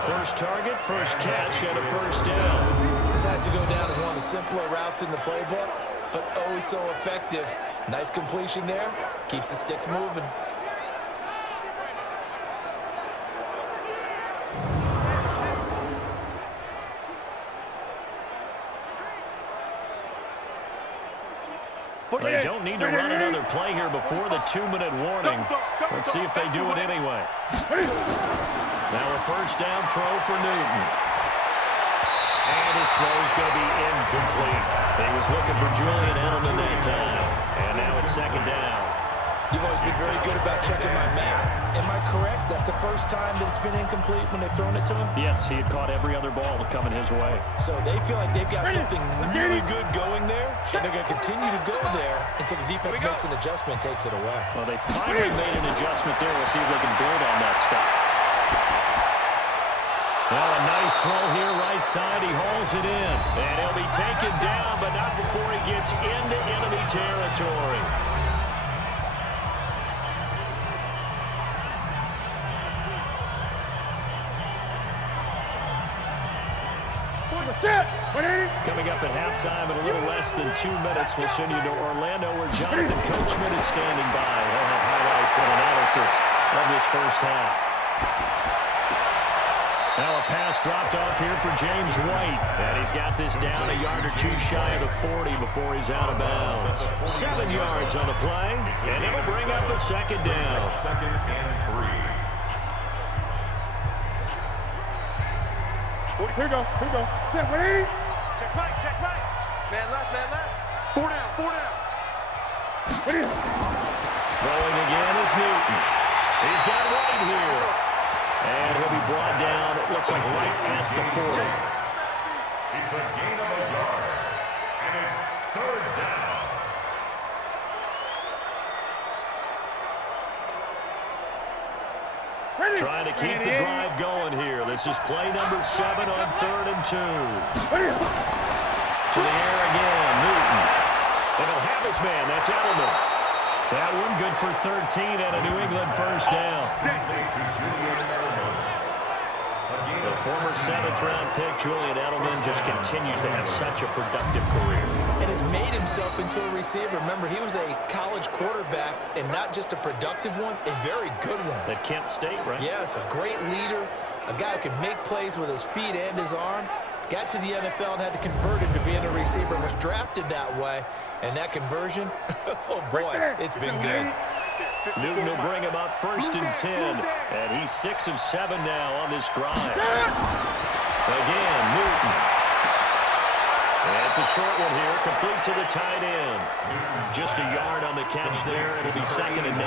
1st target, 1st catch, and a 1st down. This has to go down as one of the simpler routes in the playbook, but oh so effective. Nice completion there. Keeps the sticks moving. They don't need to run another play here before the 2-minute warning. Let's see if they do it anyway. Now a first down throw for Newton. And his throw is going to be incomplete. He was looking for Julian Edelman that time. And now it's second down. You've always been very good about checking my math. Am I correct? That's the first time that it's been incomplete when they've thrown it to him? Yes, he had caught every other ball coming his way. So they feel like they've got something really good going there, and they're going to continue to go there until the defense makes an adjustment and takes it away. Well, they finally made an adjustment there. We'll see if they can build on that stuff. Well, a nice throw here right side. He hauls it in. And he'll be taken down, but not before he gets into enemy territory. Coming up at halftime in a little less than 2 minutes, we'll send you to Orlando where Jonathan Coachman is standing by. We'll have highlights and analysis of this first half. Now a pass dropped off here for James White. And he's got this down a yard or two shy of the 40 before he's out of bounds. 7 yards on the play, and it'll bring up a second down. Second and 3. Here we go. Check 180. Check right. Man left. 4 down. Throwing again is Newton. He's got White here. And he'll be brought down, it looks like right at the 40. It's a gain of a yard. And it's third down. Trying to keep the drive going here. This is play number 7 on 3rd and 2. To the air again, Newton. And he'll have his man, that's Edelman. That one good for 13 and a New England first down. The former 7th-round pick, Julian Edelman, just continues to have such a productive career. And has made himself into a receiver. Remember, he was a college quarterback, and not just a productive one, a very good one. At Kent State, right? Yes, a great leader, a guy who can make plays with his feet and his arm. Got to the NFL and had to convert him to being a receiver and was drafted that way. And that conversion, oh boy, it's been good. Newton will bring him up 1st and 10. And he's 6 of 7 now on this drive. Again, Newton. And it's a short one here, complete to the tight end. Just a yard on the catch there. It'll be 2nd and 9.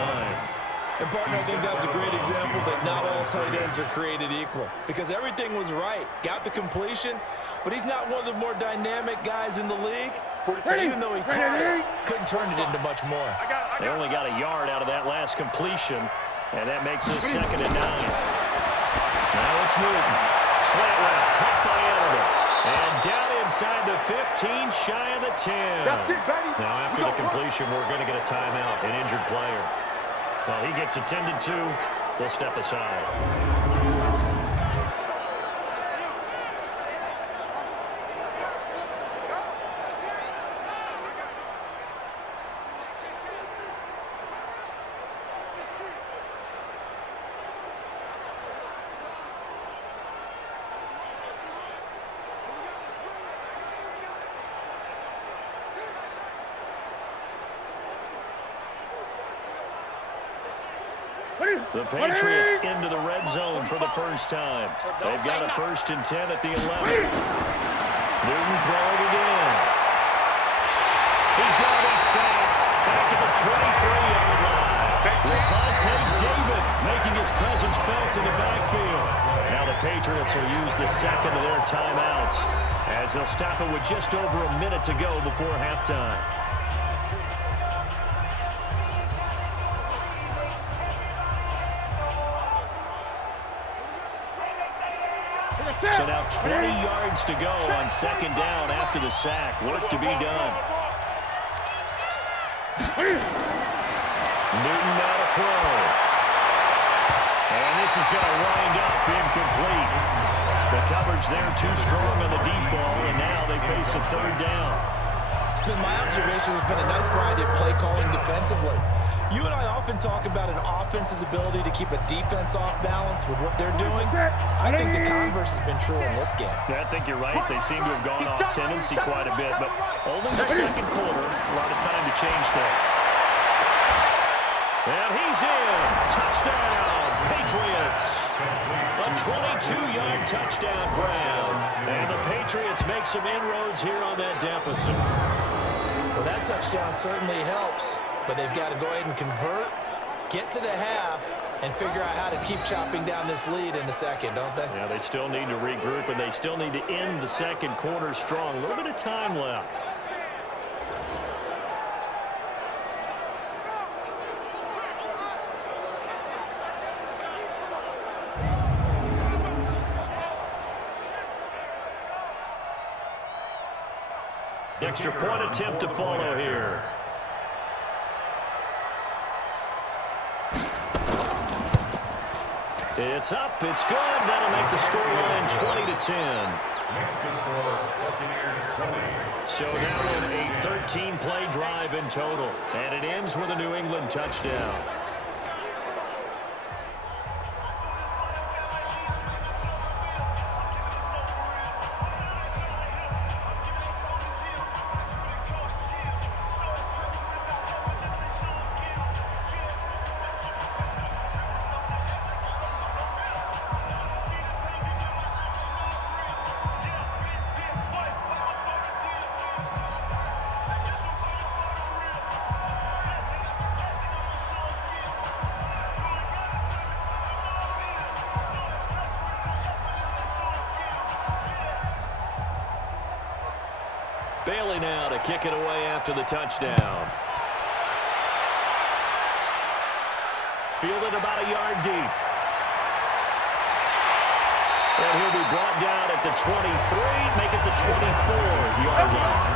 And, partner, I think that was a great example that not all tight ends are created equal. Because everything was right. Got the completion, but he's not one of the more dynamic guys in the league. So even though he caught it, couldn't turn it into much more. They only got a yard out of that last completion, and that makes it 2nd and 9. Now it's Newton. Slant route, caught by Edelman. And down inside the 15, shy of the 10. That's it, baby. Now after the completion, we're going to get a timeout, an injured player. Well, he gets attended to. We'll step aside. The Patriots into the red zone for the first time. They've got a 1st and 10 at the 11. Newton throwing again. He's going to be sacked back at the 23-yard line. Levante David making his presence felt in the backfield. Now the Patriots will use the 2nd of their timeouts as they'll stop it with just over a minute to go before halftime. So now 20 yards to go on 2nd down after the sack. Work to be done. Newton now to throw. And this is going to wind up incomplete. The coverage there too strong on the deep ball, and now they face a 3rd down. It's been my observation there's been a nice variety of play calling defensively. You and I often talk about an offense's ability to keep a defense off balance with what they're doing. I think the converse has been true in this game. I think you're right. They seem to have gone off tendency quite a bit, but Only the second quarter. A lot of time to change things. And he's in. Touchdown, Patriots. A 22-yard touchdown grab. And the Patriots make some inroads here on that deficit. Well, that touchdown certainly helps, but they've got to go ahead and convert, get to the half, and figure out how to keep chopping down this lead in the second, don't they? Yeah, they still need to regroup, and they still need to end the second quarter strong. A little bit of time left. Extra point attempt to follow here. It's up, it's good. That'll make the scoreline 20-10. Makes the score Buccaneers 20. So now in a 13-play drive in total, and it ends with a New England touchdown. Bailey now to kick it away after the touchdown. Fielded about a yard deep. And he'll be brought down at the 23, make it the 24-yard line.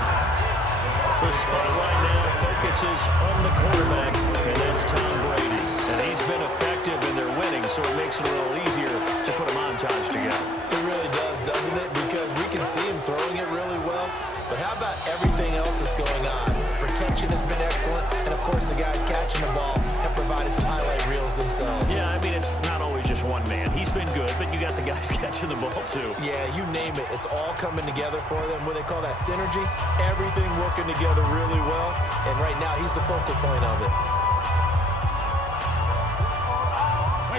The spotlight now focuses on the quarterback, and that's Tom Brady. And he's been effective in their winning, so it makes it a little easier to put a montage together. It really does, doesn't it? Because we can see him throwing it really well. But how about everything else that's going on? Protection has been excellent, and of course the guys catching the ball have provided some highlight reels themselves. Yeah, I mean, it's not always just one man. He's been good, but you got the guys catching the ball too. Yeah, you name it. It's all coming together for them. What they call that synergy. Everything working together really well, and right now he's the focal point of it.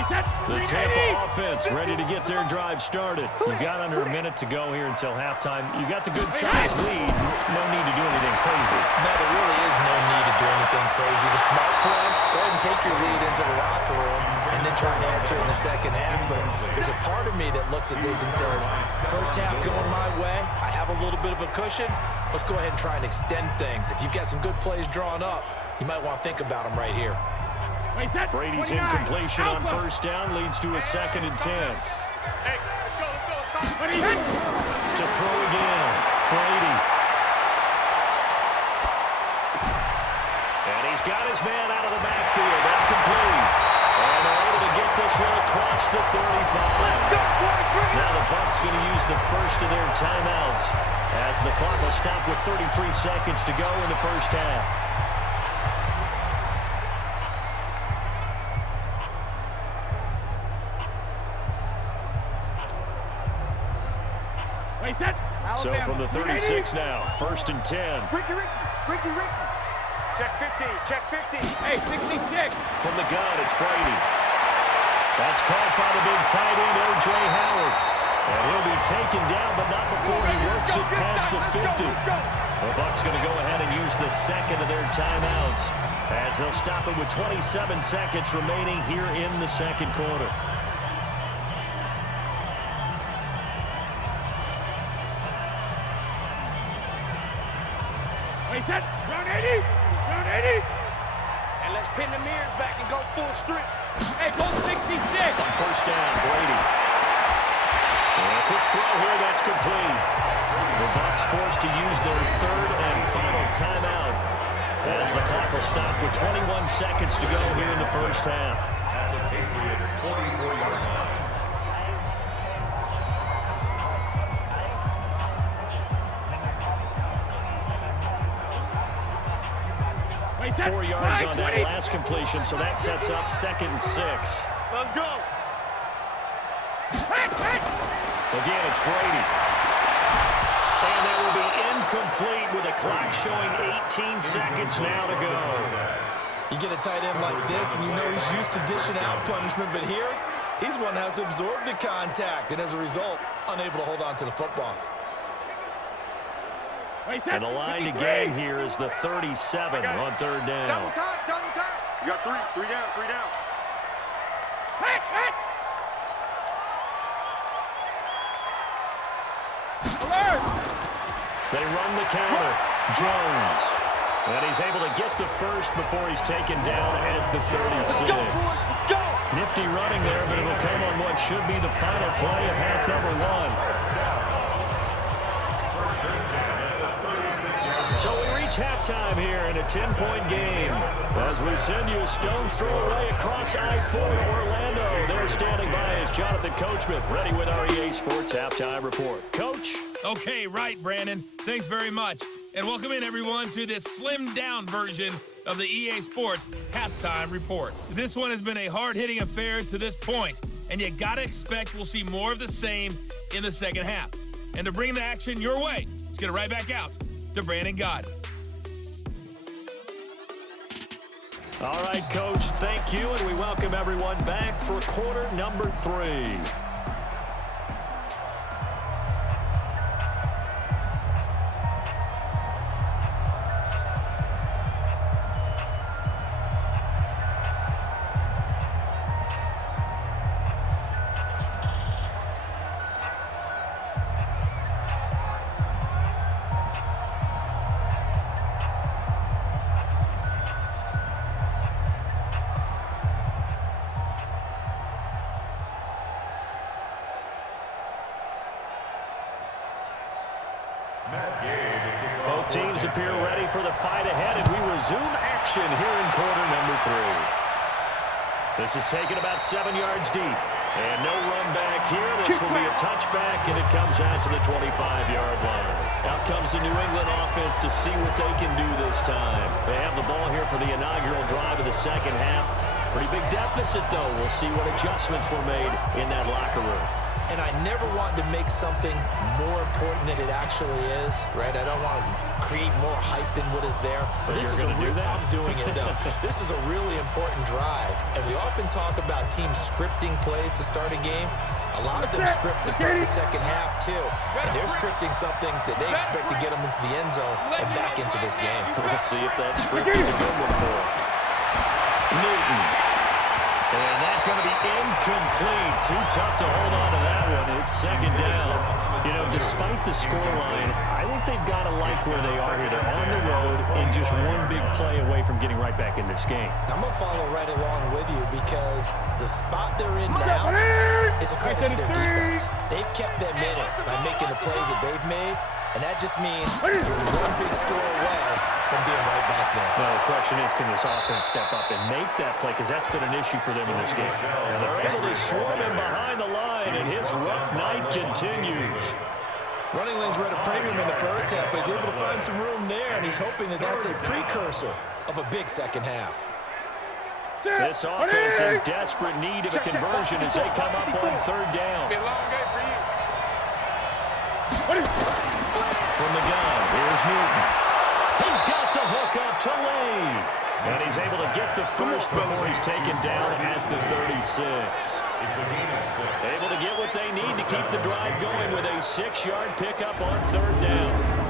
The Tampa offense ready to get their drive started. You've got under a minute to go here until halftime. You got the good-sized lead. No need to do anything crazy. No, there really is no need to do anything crazy. The smart play, go ahead and take your lead into the locker room and then try and add to it in the second half. But there's a part of me that looks at this and says, first half going my way, I have a little bit of a cushion. Let's go ahead and try and extend things. If you've got some good plays drawn up, you might want to think about them right here. Brady's incompletion on first down leads to a 2nd and 10. Hey, let's go. To throw again, Brady. And he's got his man out of the backfield. That's complete. And they're able to get this one across the 35. Now the Bucs going to use the first of their timeouts as the clock will stop with 33 seconds to go in the first half. So from the 36 now, 1st and 10. Ricky. Check 50. Hey, 66. From the gun, it's Brady. That's caught by the big tight end, O.J. Howard. And he'll be taken down, but not before he works it past the 50. The Bucs going to go ahead and use the second of their timeouts as they'll stop it with 27 seconds remaining here in the second quarter. Round 80. And let's pin the mirrors back and go full strip. Hey, go 66. On first down, Brady. And a quick throw here, that's complete. The Bucs forced to use their 3rd and final timeout as the clock will stop with 21 seconds to go here in the first half. At the Patriots' 44-yard line. 4 yards on that last completion, so that sets up 2nd and 6. Let's go. Again, it's Brady. And it will be incomplete with a clock showing 18 seconds now to go. You get a tight end like this, and you know he's used to dishing out punishment, but here, he's one that has to absorb the contact, and as a result, unable to hold on to the football. And the line to gain here is the 37 on third down. Double time, double time. You got three down, three down. Alert! They run the counter. Jones. And he's able to get the first before he's taken down at the 36. Let's go. Nifty running there, but it'll come on what should be the final play of half number 1. So we reach halftime here in a 10-point game. As we send you a stone's throw away across I-4 to Orlando. There standing by is Jonathan Coachman, ready with our EA Sports Halftime Report. Coach? Okay, right, Brandon. Thanks very much. And welcome in, everyone, to this slimmed-down version of the EA Sports Halftime Report. This one has been a hard-hitting affair to this point, and you got to expect we'll see more of the same in the second half. And to bring the action your way, let's get it right back out to Brandon Gott. All right, Coach, thank you, and we welcome everyone back for quarter number 3. Both teams appear ready for the fight ahead, and we resume action here in quarter number 3. This is taken about 7 yards deep. And no run back here. This will be a touchback, and it comes out to the 25-yard line. Out comes the New England offense to see what they can do this time. They have the ball here for the inaugural drive of the second half. Pretty big deficit, though. We'll see what adjustments were made in that locker room. And I never want to make something more important than it actually is, right? I don't want to create more hype than what is there. But this is I'm doing it, though. This is a really important drive. And we often talk about teams scripting plays to start a game. A lot of them script to start the second half, too. And they're scripting something that they expect to get them into the end zone and back into this game. We'll see if that script is a good one for them. Newton. And that's going to be incomplete. Too tough to hold on to that one. It's second down. You know, despite the scoreline, I think they've got to like where they are here. They're on the road and just one big play away from getting right back in this game. I'm going to follow right along with you because the spot they're in now is a credit to their defense. They've kept them in it by making the plays that they've made, and that just means you're one big score away from being right back there. Well, the question is, can this offense step up and make that play? Because that's been an issue for them in this game. And they're able to swarm him behind the line, and his rough night continues. Running lanes were at a premium in the first half, but he's able to find some room there, and he's hoping that that's a precursor of a big second half. This offense in desperate need of a conversion as they come up on third down. From the gun, here's Newton. He's got the hook up to Lee. And he's able to get the first before he's taken down at the 36. Able to get what they need to keep the drive going with a 6-yard pickup on third down.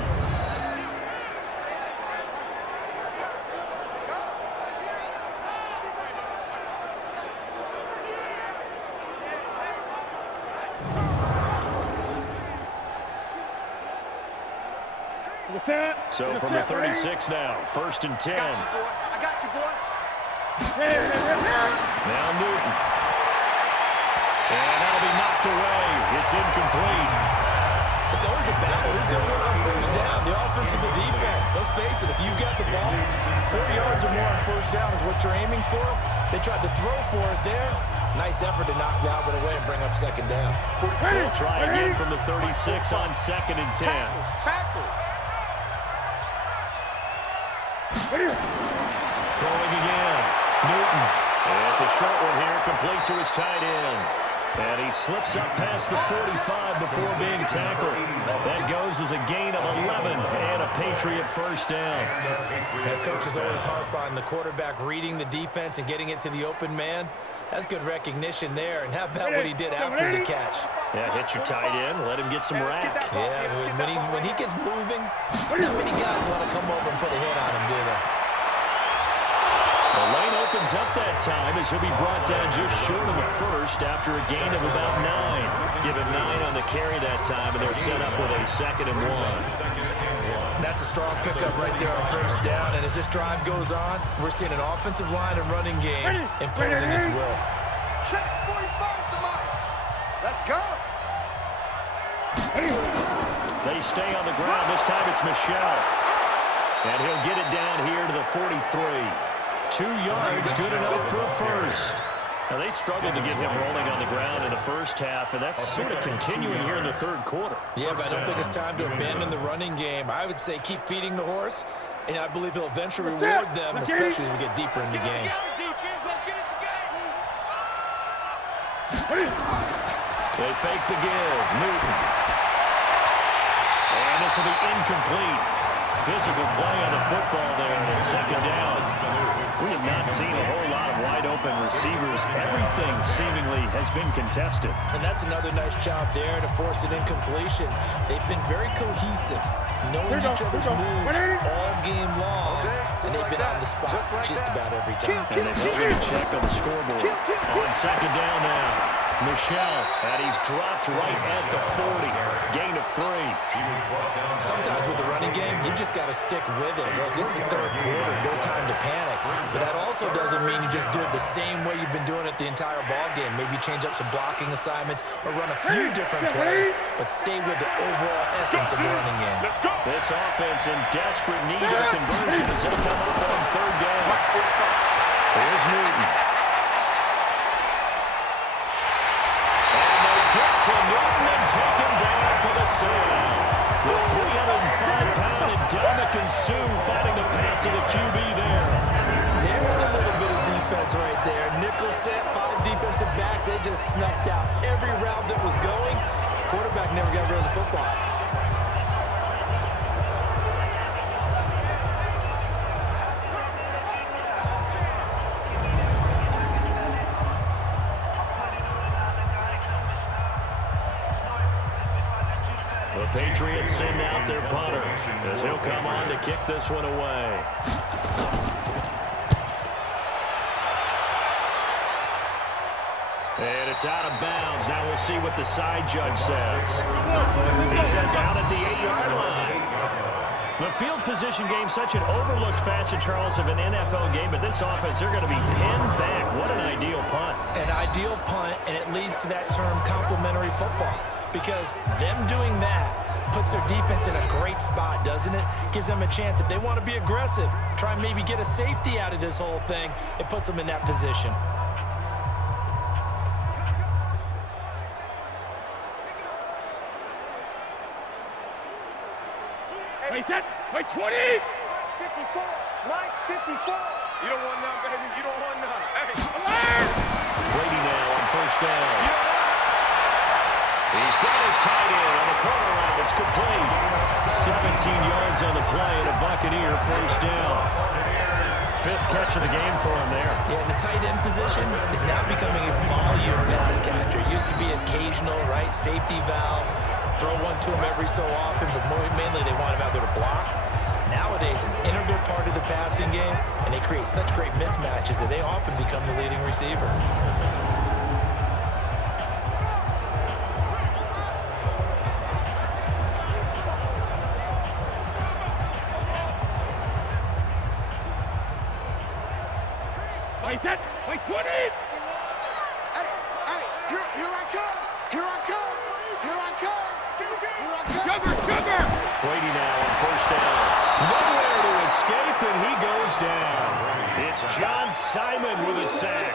So from the 36 now, 1st and 10. I got you, boy. Now Newton. And that'll be knocked away. It's incomplete. It's always a battle. Who's going to win on first down? The offense or the defense? Let's face it, if you've got the ball, 4 yards or more on first down is what you're aiming for. They tried to throw for it there. Nice effort to knock that one away and bring up second down. We'll try again from the 36 on 2nd and 10. Tackle. Throwing again. Newton. And it's a short one here, complete to his tight end. And he slips up past the 45 before being tackled. That goes as a gain of 11 and a Patriot first down. That coaches always harp on the quarterback reading the defense and getting it to the open man. That's good recognition there. And how about what he did after the catch? Yeah, hit your tight end, let him get some rack. Yeah, when he gets moving, not many guys want to come over and put a hit on him, do they? The lane opens up that time as he'll be brought down just short of the first after a gain of about 9. Give him 9 on the carry that time, and they're set up with a 2nd and 1. That's a strong pickup right there on first down. And as this drive goes on, we're seeing an offensive line and running game imposing its will. Check 45 to Mike. Let's go. They stay on the ground. This time it's Michelle. And he'll get it down here to the 43. 2 yards, good enough for a first. Now, they struggled to get him rolling on the ground in the first half, and that's sort of continuing here in the third quarter. Yeah, but I don't think it's time to abandon the running game. I would say keep feeding the horse, and I believe he'll eventually reward them, especially as we get deeper in the game. They fake the give. Newton. And this will be incomplete. Physical play on the football there on 2nd down. We have not seen a whole lot of wide-open receivers. Everything seemingly has been contested. And that's another nice job there to force an incompletion. They've been very cohesive, knowing each other's moves all game long, and they've been on the spot just about every time. And they've already checked on the scoreboard. On 2nd down now. Michelle, and he's dropped right at the 40. Gain of 3. Sometimes with the running game, you just got to stick with it. Look, this is the third quarter, no time to panic. But that also doesn't mean you just do it the same way you've been doing it the entire ball game. Maybe change up some blocking assignments or run a few different plays, but stay with the overall essence of the running game. This offense in desperate need of conversion as they'll come up on 3rd down. Here's Newton. To Newton and take him down for the save. The 305-pound Ndamukong Suh fighting the path to the QB there. There was a little bit of defense right there. Nickel set, 5 defensive backs. They just snuffed out every route that was going. Quarterback never got rid of the football. The Patriots send out their punter as he'll come on to kick this one away. And it's out of bounds. Now we'll see what the side judge says. He says out at the 8-yard line. The field position game, such an overlooked facet, Charles, of an NFL game, but this offense, they're going to be pinned back. What an ideal punt. An ideal punt, and it leads to that term complementary football, because them doing that puts their defense in a great spot, doesn't it? Gives them a chance. If they want to be aggressive, try and maybe get a safety out of this whole thing, it puts them in that position. Wait, 10, wait, 20! 54, Mike, 54. You don't want none, baby. You don't want none. Hey. Brady now on first down. He's got his tight end on the corner route. It's complete. 17 yards on the play and a Buccaneer first down. 5th catch of the game for him there. Yeah, and the tight end position is now becoming a volume pass catcher. It used to be occasional, right? Safety valve. Throw one to him every so often, but mainly they want him out there to block. Nowadays, an integral part of the passing game, and they create such great mismatches that they often become the leading receiver. Wait, 10, wait, 20! Hey, here I come. Here I come. Here I come. Jugger! Brady now on first down. Nowhere to escape, and he goes down. It's John Simon with a sack.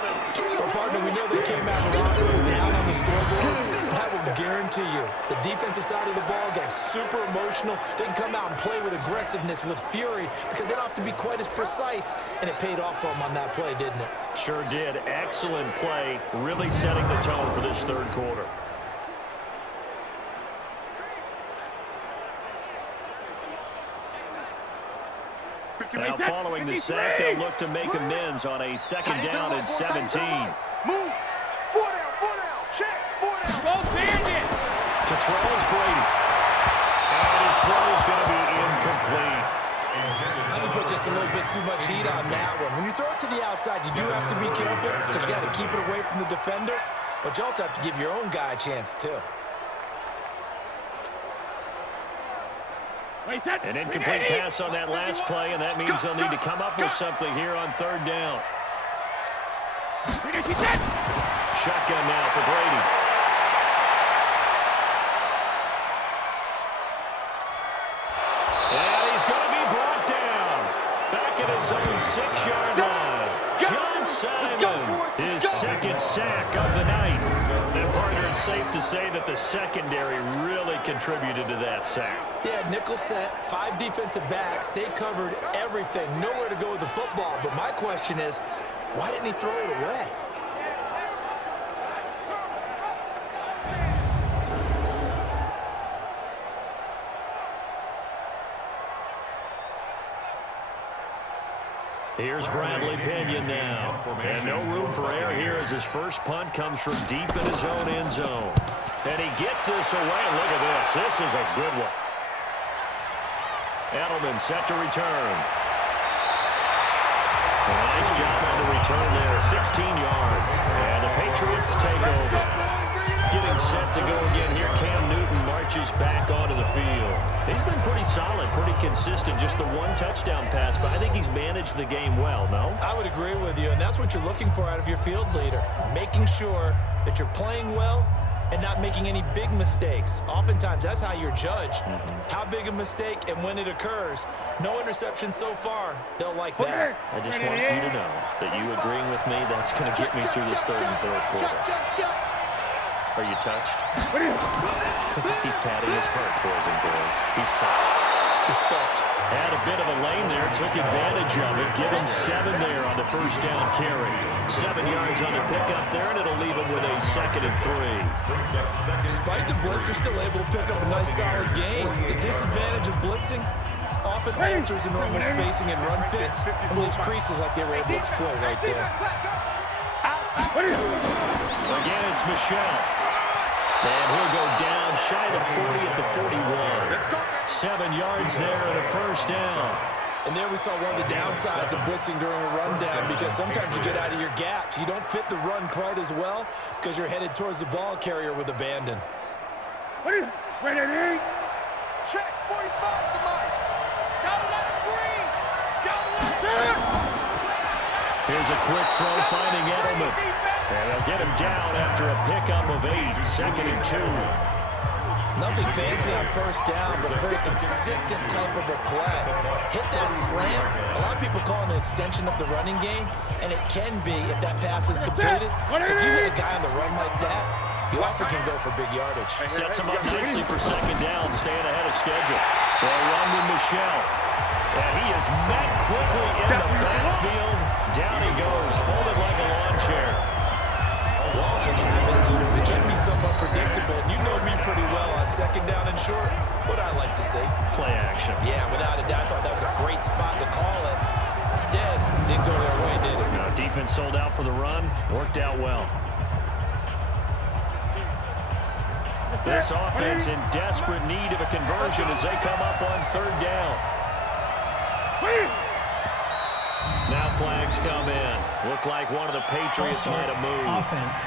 Well, partner, we know they came out of the locker room down on the scoreboard. But I will guarantee you, the defensive side of the ball gets super emotional. They can come out and play with aggressiveness, with fury, because they don't have to be quite as precise. And it paid off for them on that play, didn't it? Sure did. Excellent play, really setting the tone for this third quarter. Now following the sack, they'll look to make amends on a second down and 17. Move. 4 down. Check. 4 down. Go Bandit. To throw is Brady. And his throw is going to be incomplete. I think put just a little bit too much heat on that one. When you throw it to the outside, you do have to be careful because you got to keep it away from the defender, but you also have to give your own guy a chance too. An incomplete pass on that last play, and that means they'll need to come up with something here on third down. Shotgun now for Brady. And he's going to be brought down. Back at his own 6-yard line. John Simon, his second sack of the night. And partner, it's safe to say that the secondary really contributed to that sack. Yeah, nickel set, 5 defensive backs. They covered everything, nowhere to go with the football. But my question is, why didn't he throw it away? Here's Bradley Pinion now. And no room for error here as his first punt comes from deep in his own end zone. And he gets this away. Look at this. This is a good one. Edelman set to return. Nice job on the return there. 16 yards. And the Patriots take over. Getting set to go again here. Cam Newton marches back onto the field. He's been pretty solid, pretty consistent. Just the one touchdown pass, but I think he's managed the game well, no? I would agree with you, and that's what you're looking for out of your field leader. Making sure that you're playing well and not making any big mistakes. Oftentimes, that's how you're judged. How big a mistake and when it occurs. No interception so far. They'll like that. I just want you to know that you agreeing with me, that's going to get me through this third and fourth quarter. Are you touched? He's patting his heart, boys and girls. He's touched. Respect. Had a bit of a lane there, took advantage of it. Give him 7 there on the first down carry. 7 yards on the pickup there, and it'll leave him with a 2nd and 3. Despite the blitz, they're still able to pick up a nice solid gain. The disadvantage of blitzing often alters the normal spacing and run fits and leaves creases like they were able to exploit right there. Again, it's Michelle. And he'll go down shy of 40 at the 41. 7 yards there and a first down. And there we saw one of the downsides of blitzing during a rundown because sometimes you get out of your gaps. You don't fit the run quite as well because you're headed towards the ball carrier with abandon. Check 45 to Mike. Here's a quick throw finding Edelman. And they'll get him down after a pickup of 8, 2nd and 2. Nothing fancy on first down, but a very consistent type of a play. Hit that slant. A lot of people call it an extension of the running game, and it can be if that pass is completed. Because you hit a guy on the run like that, you often can go for big yardage. Sets him up nicely for 2nd down, staying ahead of schedule. They'll run with Michelle. And he is met quickly in the backfield. Down he goes, folded like a lawn chair. Well, it happens. It can be somewhat predictable. You know me pretty well on 2nd down and short. What I like to see. Play action. Yeah, without a doubt. I thought that was a great spot to call it. Instead, didn't go their way, did it? No, defense sold out for the run. Worked out well. This offense in desperate need of a conversion as they come up on 3rd down. Now flags come in. Look like one of the Patriots might have moved. Offense.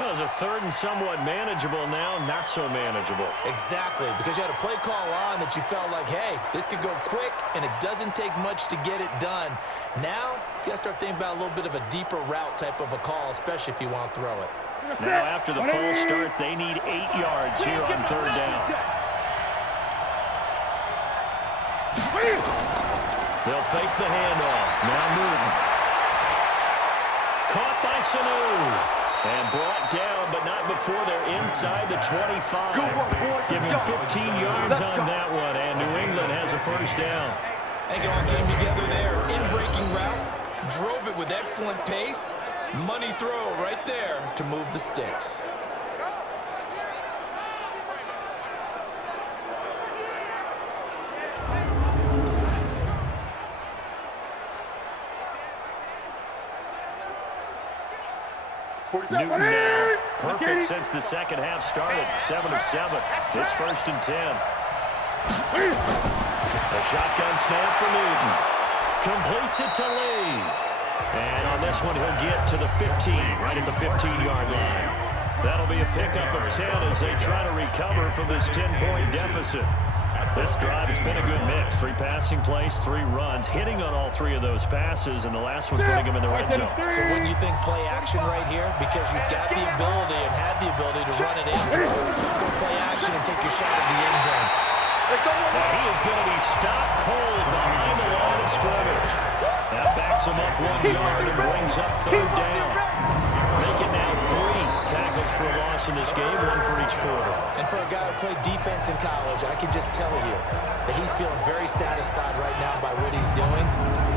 That was a 3rd and somewhat manageable now, not so manageable. Exactly, because you had a play call on that you felt like, hey, this could go quick, and it doesn't take much to get it done. Now, you got to start thinking about a little bit of a deeper route type of a call, especially if you want to throw it. Now, after the false start, they need 8 yards here on 3rd down. They'll fake the handoff. Now Newton. Caught by Sanu. And brought down, but not before they're inside the 25. Good work, boys. Giving 15 yards on that one, and New England has a first down. I think it all came together there. In-breaking route, drove it with excellent pace. Money throw right there to move the sticks. Newton now perfect since the second half started. 7 of 7. It's 1st and 10. A shotgun snap for Newton. Completes it to Lee. And on this one, he'll get to the 15, right at the 15-yard line. That'll be a pickup of 10 as they try to recover from this 10-point deficit. This drive, it's been a good mix. 3 passing plays, 3 runs, hitting on all 3 of those passes, and the last one putting them in the red zone. So wouldn't you think play action right here? Because you've got the ability and had the ability to run it in, go play action and take your shot at the end zone. And he is going to be stopped cold behind the line of scrimmage. That backs him up 1 yard and brings up 3rd down. Make it now 3 tackles for a loss in this game, 1 for each quarter. And for a guy who played defense in college, I can just tell you that he's feeling very satisfied right now by what he's doing,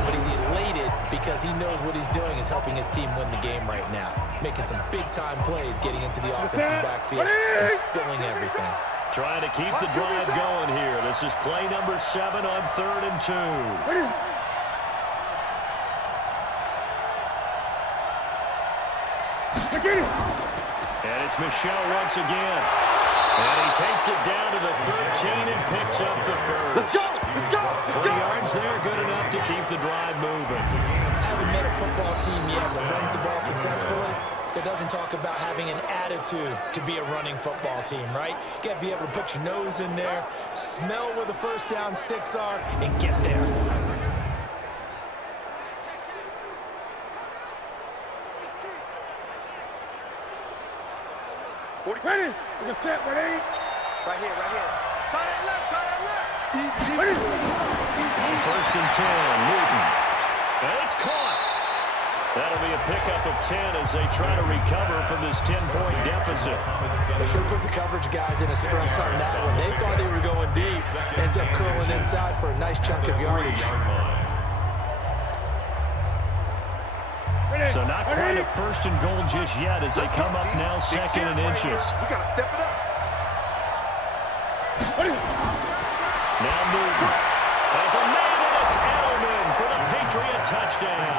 but he's elated because he knows what he's doing is helping his team win the game right now, making some big-time plays, getting into the offensive backfield and spilling everything. Trying to keep the drive going here. This is play number 7 on 3rd and 2. And it's Michel once again. And he takes it down to the 13 and picks up the first. Let's go. 3 yards there, good enough to keep the drive moving. I haven't met a football team yet that runs the ball successfully that doesn't talk about having an attitude to be a running football team, right? You got to be able to put your nose in there, smell where the first down sticks are, and get there. Ready? We're gonna tap, ready? Right here. Tie that left. Ready? On 1st and 10, Newton. And it's caught. That'll be a pickup of 10 as they try to recover from this 10-point deficit. They should have put the coverage guys in a stress on that one. They thought they were going deep. Ends up curling inside for a nice chunk of yardage. So not quite a 1st and goal just yet as they come up now 2nd and inches. We got to step it up. Now Newton has a man, and it's Edelman for the Patriot touchdown.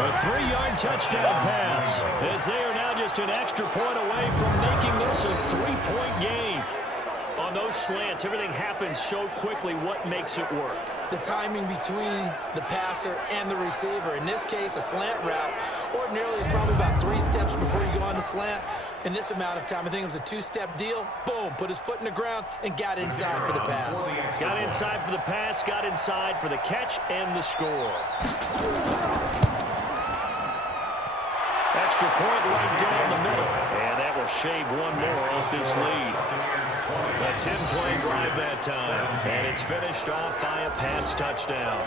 A 3-yard touchdown pass as they are now just an extra point away from making this a 3-point game. On those slants, everything happens so quickly. What makes it work? The timing between the passer and the receiver. In this case, a slant route ordinarily is probably about 3 steps before you go on the slant. In this amount of time, I think it was a 2-step deal. Boom, put his foot in the ground and got inside for the pass. Got inside for the pass, got inside for the catch and the score. Extra point right down the middle. And that will shave 1 more off this lead. A 10-play drive that time. And it's finished off by a Pats touchdown.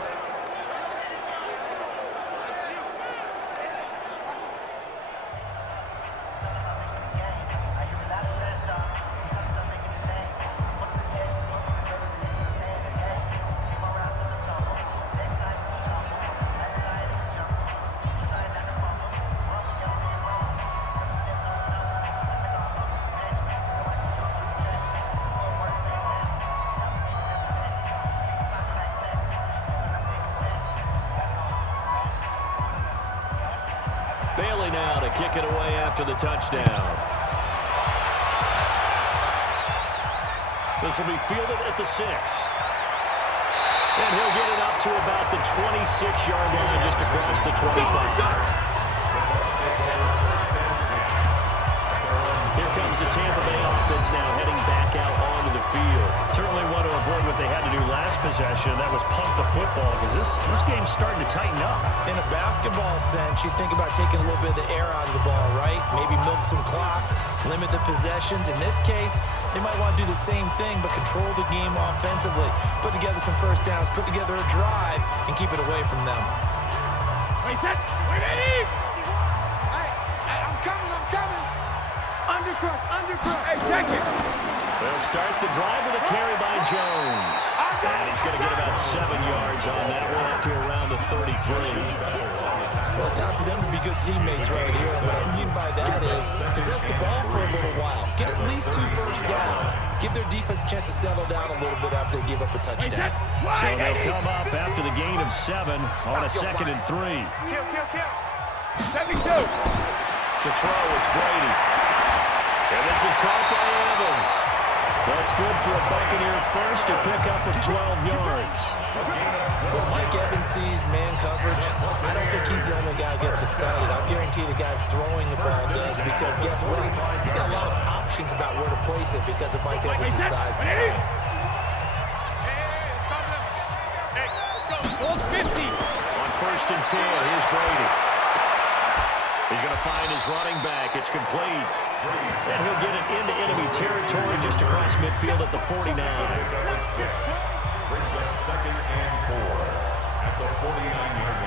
Bailey now to kick it away after the touchdown. This will be fielded at the 6. And he'll get it up to about the 26-yard line just across the 25. Here comes the Tampa Bay offense now heading back out onto the field. Certainly want to avoid what they had to do last possession. That was pump the football because this game's starting to tighten up. In a basketball sense, you think about taking a little bit of the air out of the ball, right? Maybe milk some clock, limit the possessions. In this case, they might want to do the same thing but control the game offensively. Put together some first downs, put together a drive, and keep it away from them. Wait, set. Wait, ready? All right. I'm coming. Undercrush. Hey, check it. They'll start the drive with a carry by Jones. And he's going to get about 7 yards on that one up to around the 33. Well, it's time for them to be good teammates right here. And what I mean by that is possess the ball for a little while. Get at least 2 first downs. Give their defense a chance to settle down a little bit after they give up a touchdown. So they'll come up after the gain of 7 on a 2nd and 3. Kill. 72. To throw, it's Brady. And this is caught by Evans. That's good for a Buccaneer first to pick up of 12 yards. When Mike Evans sees man coverage, I don't think he's the only guy who gets excited. I'll guarantee the guy throwing the ball does, because guess what? He's got a lot of options about where to place it because of Mike Evans' size and frame. Hey, let's go. 50. On 1st and 10, here's Brady. He's going to find his running back. It's complete. And he'll get it into enemy territory just across midfield at the 49. Brings up 2nd and 4 at the 49-yard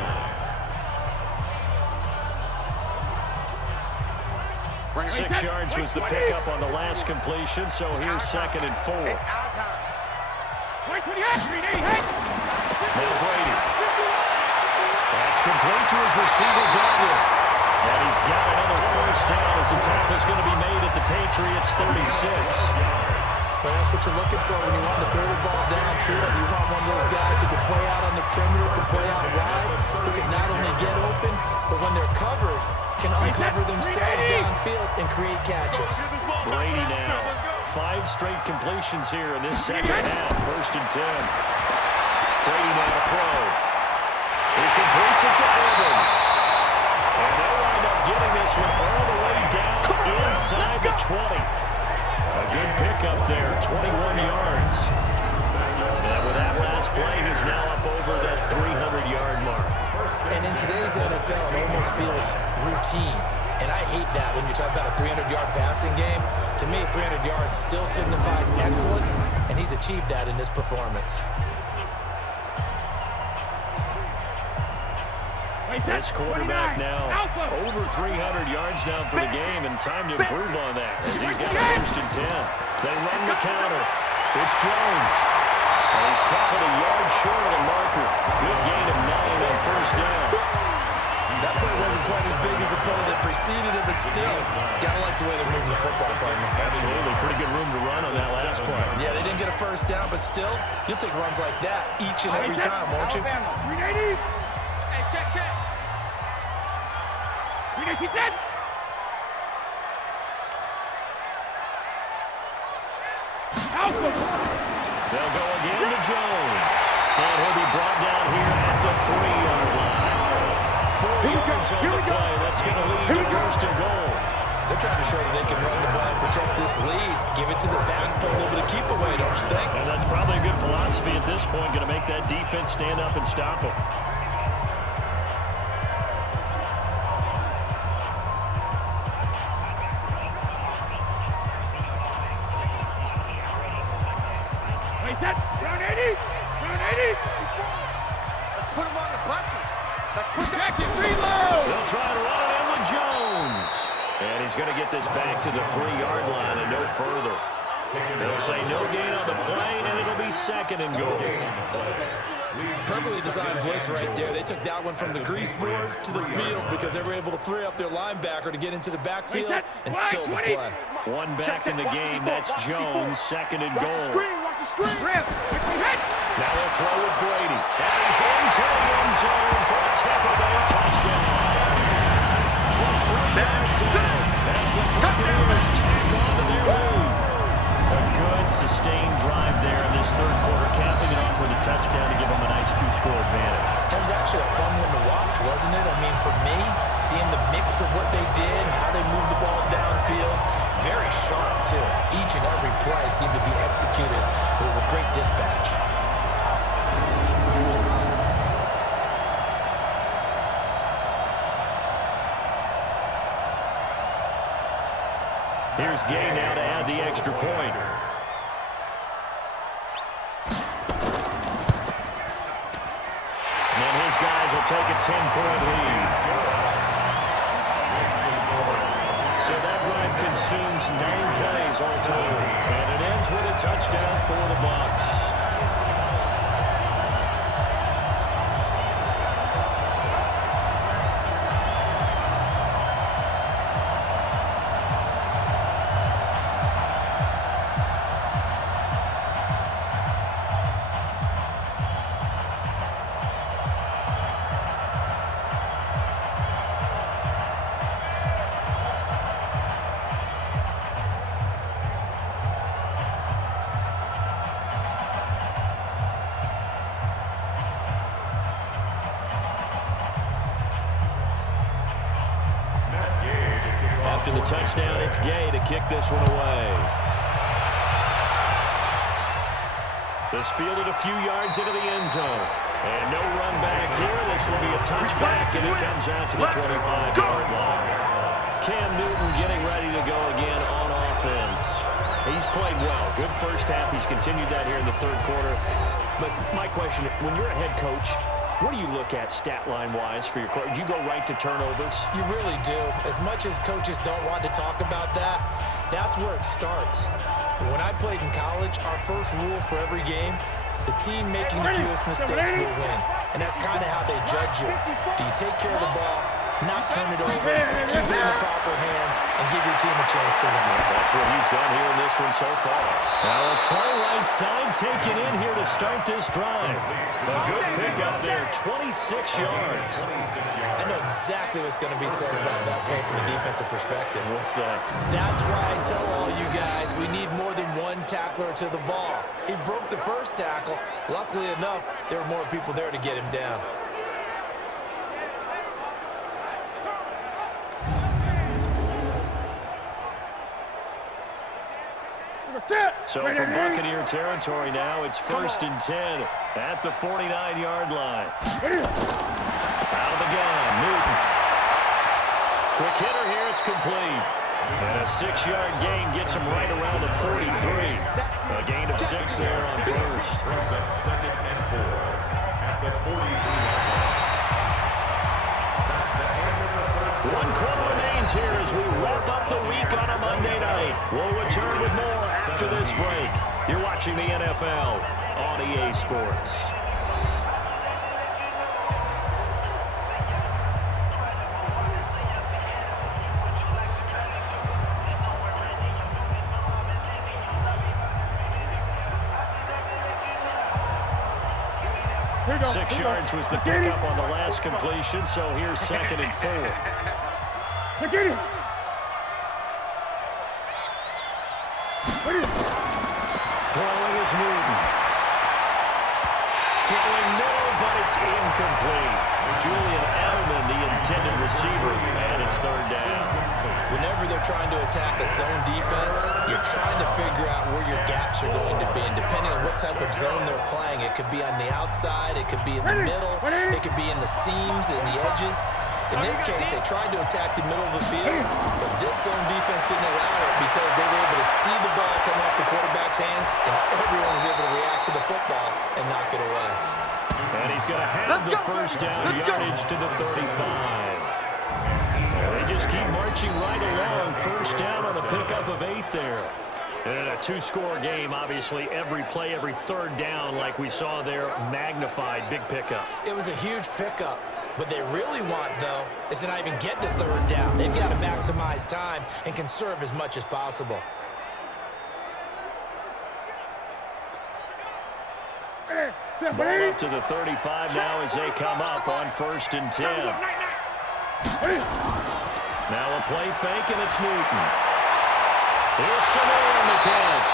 line. 6 yards was the pickup on the last completion, so here's 2nd and 4. It's our time. Now Brady. That's complete to his receiver, Godwin. And he's got another first down as the tackle's going to be made at the Patriots 36. Well, that's what you're looking for when you want to throw the ball downfield. You want one of those guys who can play out on the perimeter, can play out wide, who can not only get open, but when they're covered, can uncover themselves downfield and create catches. Brady now. 5 straight completions here in this second half. 1st and 10. Brady now to throw. He completes it to Evans. And they'll wind up getting this one all the way down inside the 20. A good pickup there, 21 yards. And with that last play, he's now up over that 300-yard mark. And in today's NFL, it almost feels routine. And I hate that when you talk about a 300-yard passing game. To me, 300 yards still signifies excellence, and he's achieved that in this performance. This quarterback now over 300 yards now for the game, and time to improve on that as he's got a 1st and 10. They run the counter. It's Jones. And he's tackled a yard short of the marker. Good gain of 9 on 1st down. That play wasn't quite as big as the play that preceded it, but still, gotta like the way they're moving the football, partner. Absolutely. Pretty good room to run on that last play. Yeah, they didn't get a first down, but still, you'll take runs like that each and every time, won't you? Alabama, 380. Hey, check. 380, 10. They'll go again to Jones. And he'll be brought down here at the 3-yard line. 4 yards on the play. That's going to lead to 1st and goal. They're trying to show that they can run the ball and protect this lead. Give it to the backs, put a little bit of keep away, don't you think? And that's probably a good philosophy at this point. Going to make that defense stand up and stop them. Round 80. Let's put him on the buses. Let's put them. Jacket, reload. They'll try to run it in with Jones. And he's going to get this back to the 3-yard line and no further. They'll say no gain on the play, and it'll be 2nd and goal. Perfectly designed blitz right there. They took that one from the grease board to the field because they were able to free up their linebacker to get into the backfield and spill the play. One back in the game. That's Jones. 2nd and goal. Watch the screen. Now they'll throw with Brady. And he's into the end zone for a Tampa Bay touchdown. From 3 yards out, as the Buccaneers tack on to their lead. A good sustained drive there in this 3rd quarter, capping it off with a touchdown to give them a nice 2-score advantage. It was actually a fun one to watch, wasn't it? I mean, for me, seeing the mix of what they did, how they moved the ball downfield, very sharp, too. Each and every play seemed to be executed with great dispatch. Here's Gay now to add the extra point. And his guys will take a 10-point lead. consumes 9 plays all total. And it ends with a touchdown for the Bucks. After the touchdown, it's Gay to kick this one away. This fielded a few yards into the end zone. And no run back here. This will be a touchback, and it comes out to the 25-yard line. Cam Newton getting ready to go again on offense. He's played well. Good first half. He's continued that here in the third quarter. But my question, when you're a head coach, what do you look at stat line-wise for your coach? Do you go right to turnovers? You really do. As much as coaches don't want to talk about that, that's where it starts. When I played in college, our first rule for every game, the team making the fewest mistakes will win. And that's kind of how they judge you. Do you take care of the ball, not turn it over, keep it in the proper hands, and give your team a chance to win? That's what he's done here in this one so far. Now a far right side taken in here to start this drive. A good pickup there, 26 yards. I know exactly what's going to be said about that play from the defensive perspective. What's that? That's why I tell all you guys we need more than one tackler to the ball. He broke the first tackle. Luckily enough, there were more people there to get him down. So from Buccaneer territory now, it's 1st and 10 at the 49-yard line. Out of the gun, Newton. Quick hitter here, it's complete. And a 6-yard gain gets him right around the 43. A gain of 6 there on first. Brings up 2nd and 4 at the 43-yard line. One quarter remains here as we wrap up the week on a Monday night. We'll return with more after this break. You're watching the NFL on EA Sports. Go, 6 yards was the pickup on the last completion, so here's 2nd and 4. Get it. Throwing is Newton. Throwing no, but it's incomplete. Julian Edelman, the intended receiver, and it's 3rd down. Whenever they're trying to attack a zone defense, you're trying to figure out where your gaps are going to be. And depending on what type of zone they're playing, it could be on the outside, it could be in the middle, it could be in the seams and the edges. In this case, they tried to attack the middle of the field, but this zone defense didn't allow it because they were able to see the ball come off the quarterback's hands, and everyone was able to react to the football and knock it away. And he's going to have the first down yardage to the 35. They just keep marching right along. First down on a pickup of 8 there. And a 2-score game, obviously. Every play, every 3rd down, like we saw there, magnified. Big pickup. It was a huge pickup. What they really want, though, is to not even get to 3rd down. They've got to maximize time and conserve as much as possible. Ball up to the 35 now as they come up on 1st and 10. Now a play fake, and it's Newton. Here's Samir on the catch.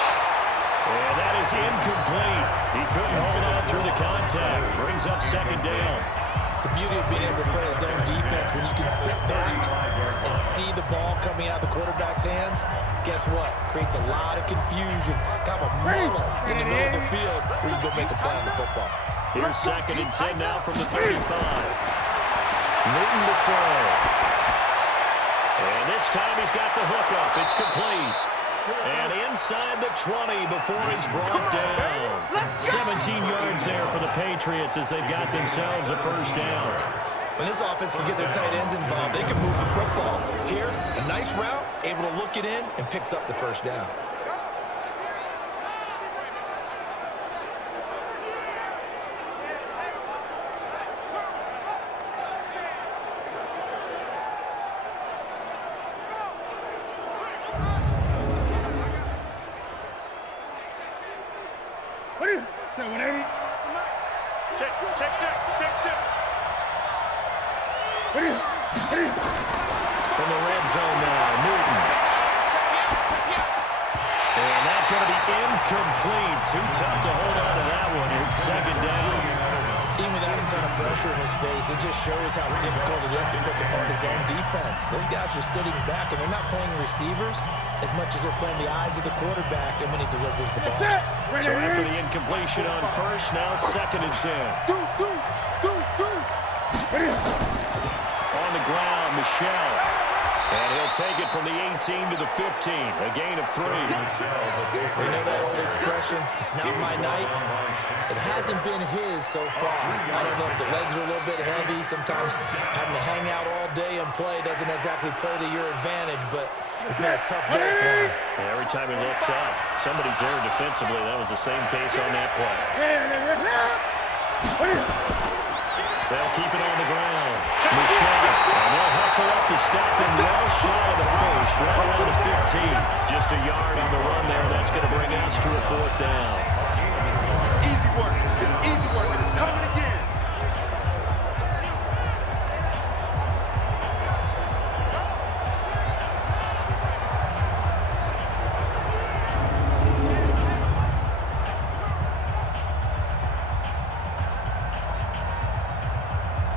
And that is incomplete. He couldn't hold on through the contact. Brings up 2nd down. The beauty of being able to play a zone defense, when you can sit back and see the ball coming out of the quarterback's hands, guess what? Creates a lot of confusion, kind of a muddle in the middle of the field where you go make a play on the football. Here's 2nd and 10 now from the 35. Newton to throw. And this time he's got the hook up. It's complete. And inside the 20 before he's brought down. 17 yards there for the Patriots as they've got themselves a first down. When this offense can get their tight ends involved, they can move the football. Here, a nice route, able to look it in, and picks up the first down. What is it? 180? Check. What is it? From the red zone now, Newton. And that's going to be incomplete. Too tough to hold on to that one. It's second down. Even without a ton of pressure in his face, it just shows how difficult it is to pick apart his own defense. Those guys are sitting back, and they're not playing receivers as much as they're playing the eyes of the quarterback and when he delivers the ball. So after the incompletion on first, now second and 10. On the ground, Michel. And he'll take it from the 18 to the 15. A gain of 3. We know that old expression, it's not my night. It hasn't been his so far. I don't know if the legs are a little bit heavy. Sometimes having to hang out all day and play doesn't exactly play to your advantage, but it's been a tough day for him. And every time he looks up, somebody's there defensively. That was the same case on that play. They'll keep it on the ground. Michel, and they'll hustle up to stop him well shy of the first, right around the 15. Just a yard on the run there. That's going to bring us to a fourth down. Easy work. It's easy work, and it's coming again.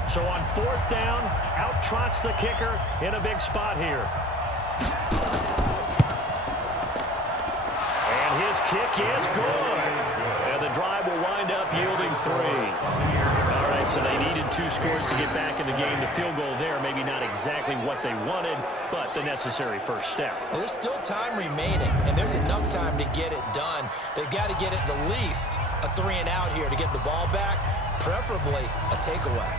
So on fourth down, out trots the kicker in a big spot here. And his kick is good. And the drive will wind up yielding 3. All right, so they needed 2 scores to get back in the game. The field goal there, maybe not exactly what they wanted, but the necessary first step. Well, there's still time remaining, and there's enough time to get it done. They've got to get it the least a 3 and out here to get the ball back, preferably a takeaway.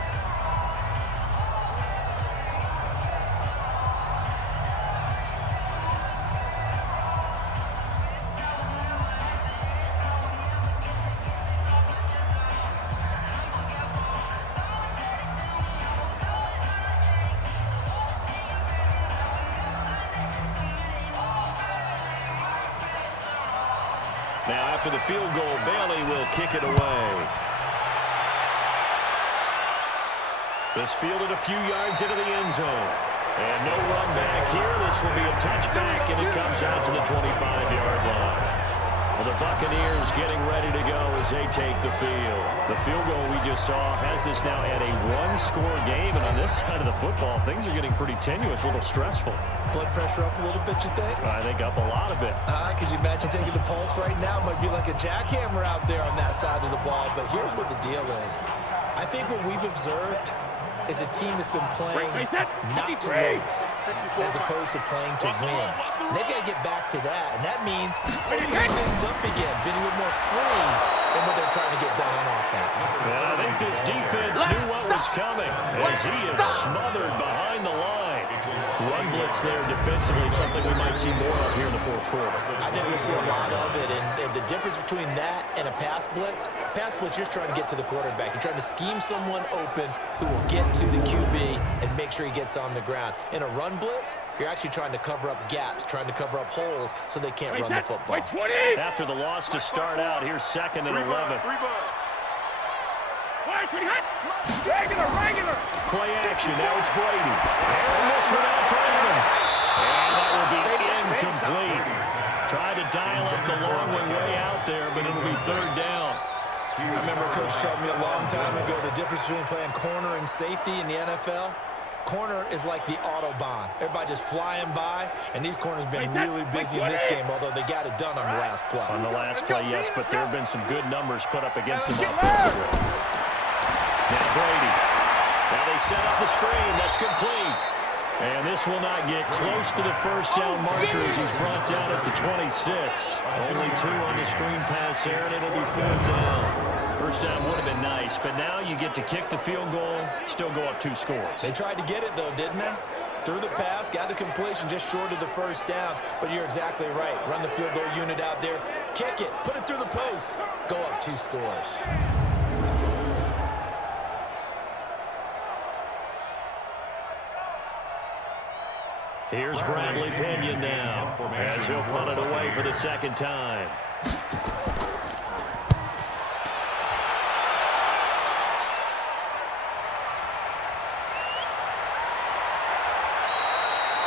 Now, after the field goal, Bailey will kick it away. This fielded a few yards into the end zone. And no run back here. This will be a touchback, and it comes out to the 25-yard line. Well, the Buccaneers getting ready to go as they take the field. The field goal we just saw has us now at a 1-score game, and on this side of the football, things are getting pretty tenuous, a little stressful. Blood pressure up a little bit, you think? I think up a lot of it. Could you imagine taking the pulse right now? Might be like a jackhammer out there on that side of the ball, but here's what the deal is. I think what we've observed is a team that's been playing not to lose as opposed to playing to win. And they've got to get back to that, and that means opening things up again, being a little more free than what they're trying to get done on offense. And I think this defense knew what was coming as he is smothered behind the line. Run blitz there defensively, something we might see more of here in the fourth quarter. I think we'll see a lot of it, and the difference between that and a pass blitz, you're just trying to get to the quarterback. You're trying to scheme someone open who will get to the QB and make sure he gets on the ground. In a run blitz, you're actually trying to cover up gaps, trying to cover up holes so they can't run the football. After the loss to start out, here's 2nd and 11. Regular. Play action. Now it's Brady. And this one out for Evans. And that will be incomplete. Tried to dial up the long way out there, but it'll be 3rd down. I remember Coach telling me a long time ago the difference between playing corner and safety in the NFL. Corner is like the Autobahn. Everybody just flying by, and these corners have been really busy in this game, although they got it done on the last play. On the last play, yes, but there have been some good numbers put up against them offensively. Now Brady. Now they set up the screen. That's complete. And this will not get close to the first down marker as he's brought down at the 26. Only 2 on the screen pass there, and it'll be 4th down. First down would have been nice, but now you get to kick the field goal, still go up 2 scores. They tried to get it, though, didn't they? Threw the pass, got the completion just short of the first down, but you're exactly right. Run the field goal unit out there, kick it, put it through the post, go up 2 scores. Here's Bradley Pinion now, as he'll punt it away for the second time.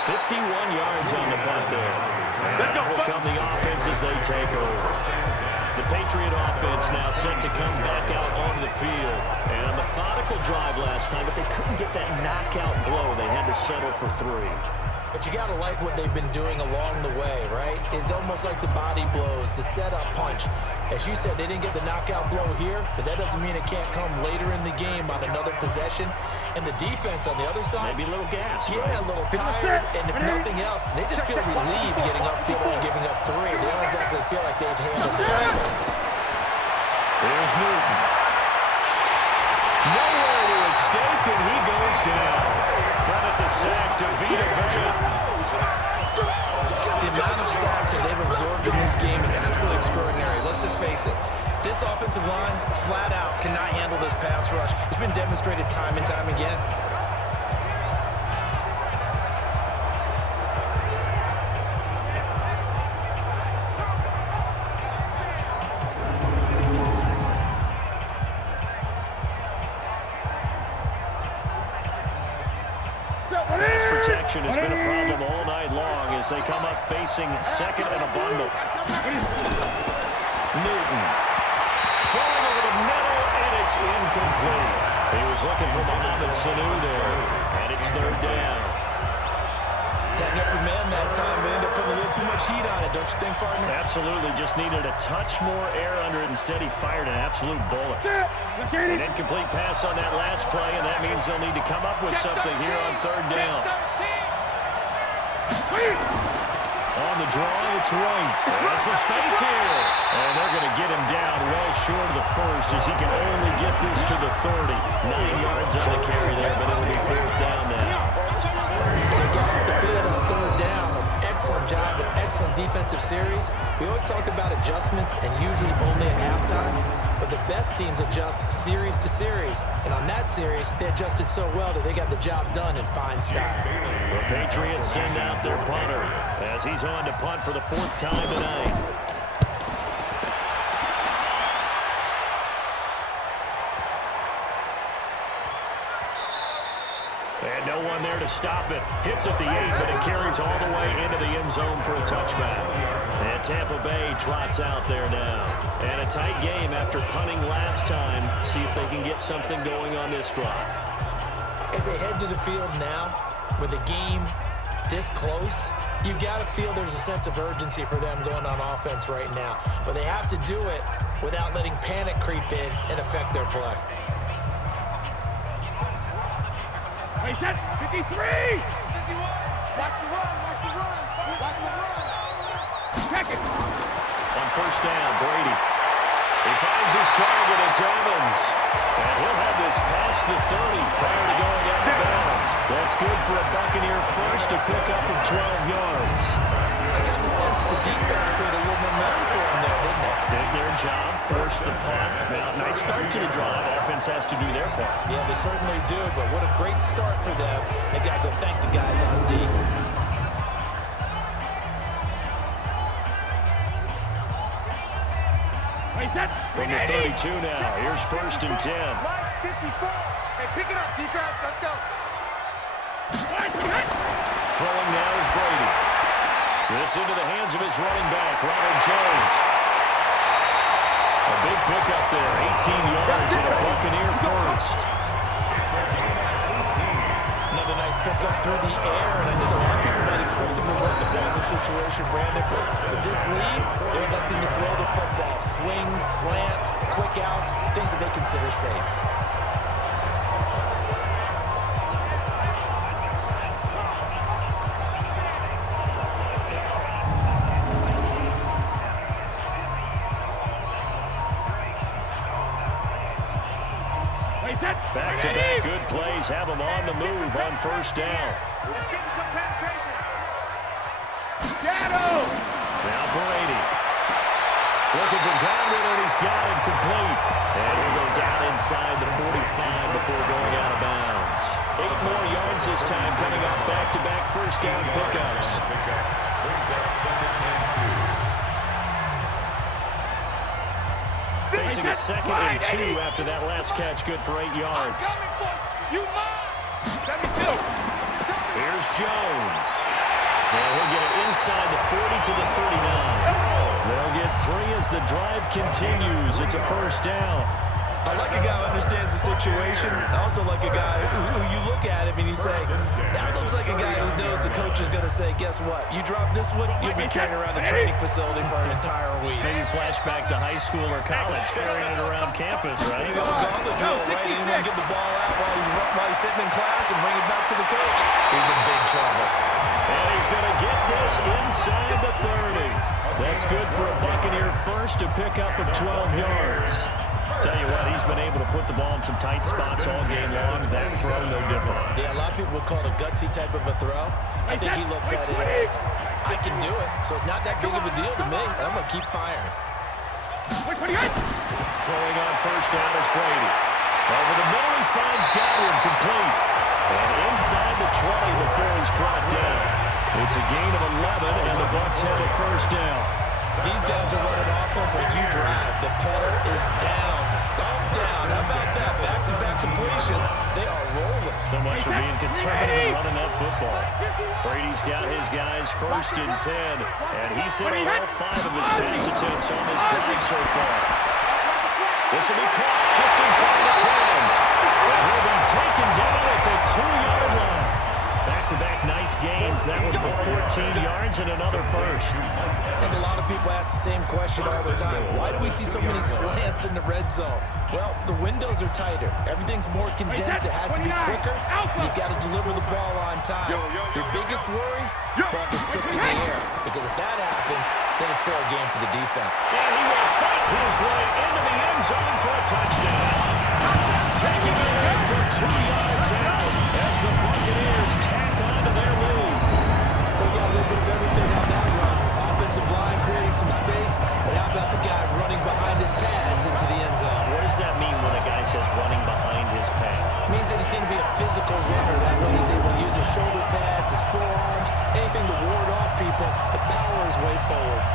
51 yards on the punt there. And out will come the offense as they take over. The Patriot offense now set to come back out onto the field. And a methodical drive last time, but they couldn't get that knockout blow. They had to settle for 3. But you got to like what they've been doing along the way, right? It's almost like the body blows, the setup punch. As you said, they didn't get the knockout blow here, but that doesn't mean it can't come later in the game on another possession. And the defense on the other side, maybe a little gas. Yeah, right? A little tired. And if nothing else, they just feel relieved getting upfield and giving up 3. They don't exactly feel like they've handled their offense. There's Newton. Nowhere to escape, and he goes down. Credit the sack to Vita Vea. The amount of sacks that they've absorbed in this game is absolutely extraordinary. Let's just face it. This offensive line, flat out, cannot handle this pass rush. It's been demonstrated time and time again. Has been a problem all night long as they come up facing second and a bundle. Newton throwing over the middle, and it's incomplete. He was looking for Mohamed Sanu there, and it's 3rd down. Had an upper man that time, but ended up putting a little too much heat on it, don't you think, partner? Absolutely, just needed a touch more air under it. Instead, he fired an absolute bullet. An incomplete pass on that last play, and that means they'll need to come up with something here on 3rd down. On the draw, it's White. There's some space here. And they're going to get him down well short of the first as he can only get this to the 30. 9 yards on the carry there, but it'll be 4th down now. They got off the field on 3rd down. Excellent job, an excellent defensive series. We always talk about adjustments and usually only at halftime, but the best teams adjust series to series. And on that series, they adjusted so well that they got the job done in fine style. The Patriots send out their punter as he's on to punt for the 4th time tonight. And no one there to stop it. Hits at the 8, but it carries all the way into the end zone for a touchback. And Tampa Bay trots out there now. And a tight game after punting last time. See if they can get something going on this drive. As they head to the field now, with the game this close, you got to feel there's a sense of urgency for them going on offense right now. But they have to do it without letting panic creep in and affect their play. Hey, set, 53! 51! Watch the run, watch the run, watch the run! Check it! On 1st down, Brady. He finds his target, it's Evans. And he'll have this past the 30 prior to going out of bounds. That's good for a Buccaneer first to pick up of 12 yards. I got the sense that the defense created a little momentum for them there, didn't they? Did their job, forced the punt. Now, nice start to the drive. Offense has to do their part. Yeah, they certainly do, but what a great start for them. They got to go thank the guys on D. From the 32 now, here's 1st and 10. 54. Hey, pick it up, defense. Let's go. Throwing now is Brady. This into the hands of his running back, Ronald Jones. A big pickup there, 18 yards and a Buccaneer first. Another nice pickup through the air, and I think a lot of people might expect them to run the ball in this situation, Brandon, but with this lead, they're electing to throw the football. Swings, slants, quick outs, things that they consider safe. Back-to-back good plays have them on the move on first down. Now Brady. Looking for Godwin, and he's got it complete. And he'll go down inside the 45 before going out of bounds. 8 more yards this time, coming up back-to-back first down pickups. Facing a 2nd and 2 after that last catch, good for 8 yards. Here's Jones. Now he'll get it inside the 40 to the 39. They'll get 3 as the drive continues. It's a first down. I like a guy who understands the situation. I also like a guy who you look at him and you say, that looks like a guy who knows the coach is going to say, guess what? You drop this one, you'll be carrying around the training facility for an entire week. Maybe flashback to high school or college, carrying it around campus, right? You go gauntlet drill, right? Anyone get the ball out while he's sitting in class and bring it back to the coach? He's in big trouble. And he's going to get this inside the 30. That's good for a Buccaneer first, a pickup of 12 yards. Tell you what, he's been able to put the ball in some tight spots all game long. That throw, no different. Yeah, a lot of people would call it a gutsy type of a throw. I think he looks at it as, I can do it, so it's not that big of a deal to me. I'm going to keep firing. Throwing on first down is Brady. Over the middle, he finds Godwin complete. And inside the 20 before he's brought down. It's a gain of 11, and the Bucs have a first down. These guys are running offense like you drive. The pedal is down, stomped down. How about that? Back-to-back completions. They are rolling. So much for being conservative and running that football. Brady's got his guys first and 10, and he's hit on all 5 of his pass attempts on this drive so far. This will be caught just inside the 10. And he'll be taken down at the 2-yard line. Back-to-back nice gains. That one for 14 yards and another first. I think a lot of people ask the same question all the time. Why do we see so many slants in the red zone? Well, the windows are tighter. Everything's more condensed. It has to be quicker. And you've got to deliver the ball on time. Your biggest worry? Ball gets tipped in the air. Because if that happens, then it's fair game for the defense. And he will fight his way into the end zone for a touchdown. Taking it in for 2 yards out as the Buccaneers tack onto their lead. We got a little bit of everything on that run. Offensive line creating some space, but how about the guy running behind his pads into the end zone? What does that mean when a guy says running behind his pad? It means that he's going to be a physical runner. That way he's able to use his shoulder pads, his forearms, anything to ward off people, but power his way forward.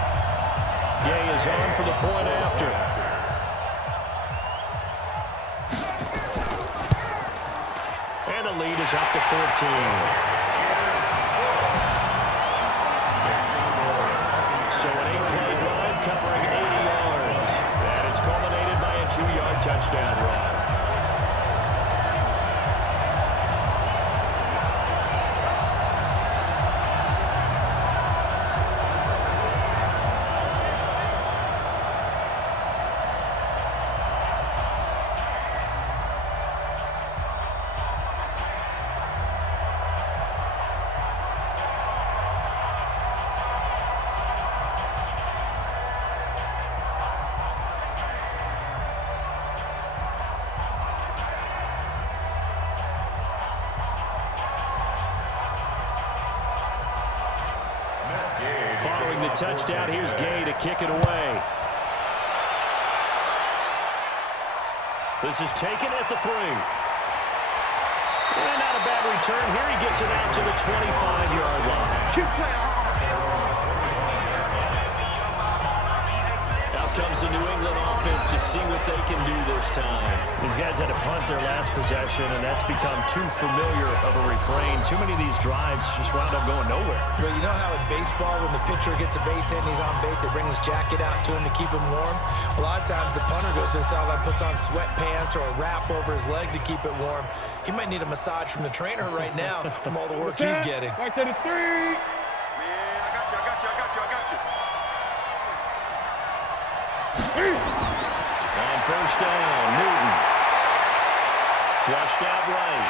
Gay is on for the point after. And the lead is up to 14. So an 8-play drive covering 80 yards. And it's culminated by a 2-yard touchdown run. Following the touchdown, here's Gay to kick it away. This is taken at the 3. And not a bad return. Here he gets it out to the 25-yard line. Out comes the New England offense to see what they can do this time. These guys had to punt their last possession, and that's become too familiar of a refrain. Too many of these drives just wound up going nowhere. Well, you know how in baseball, when the pitcher gets a base hit and he's on base, they bring his jacket out to him to keep him warm? A lot of times the punter goes to the sideline, puts on sweatpants or a wrap over his leg to keep it warm. He might need a massage from the trainer right now from all the work he's getting. Right to the 3. Man, I got you. On first down, Newton. Flushed out right.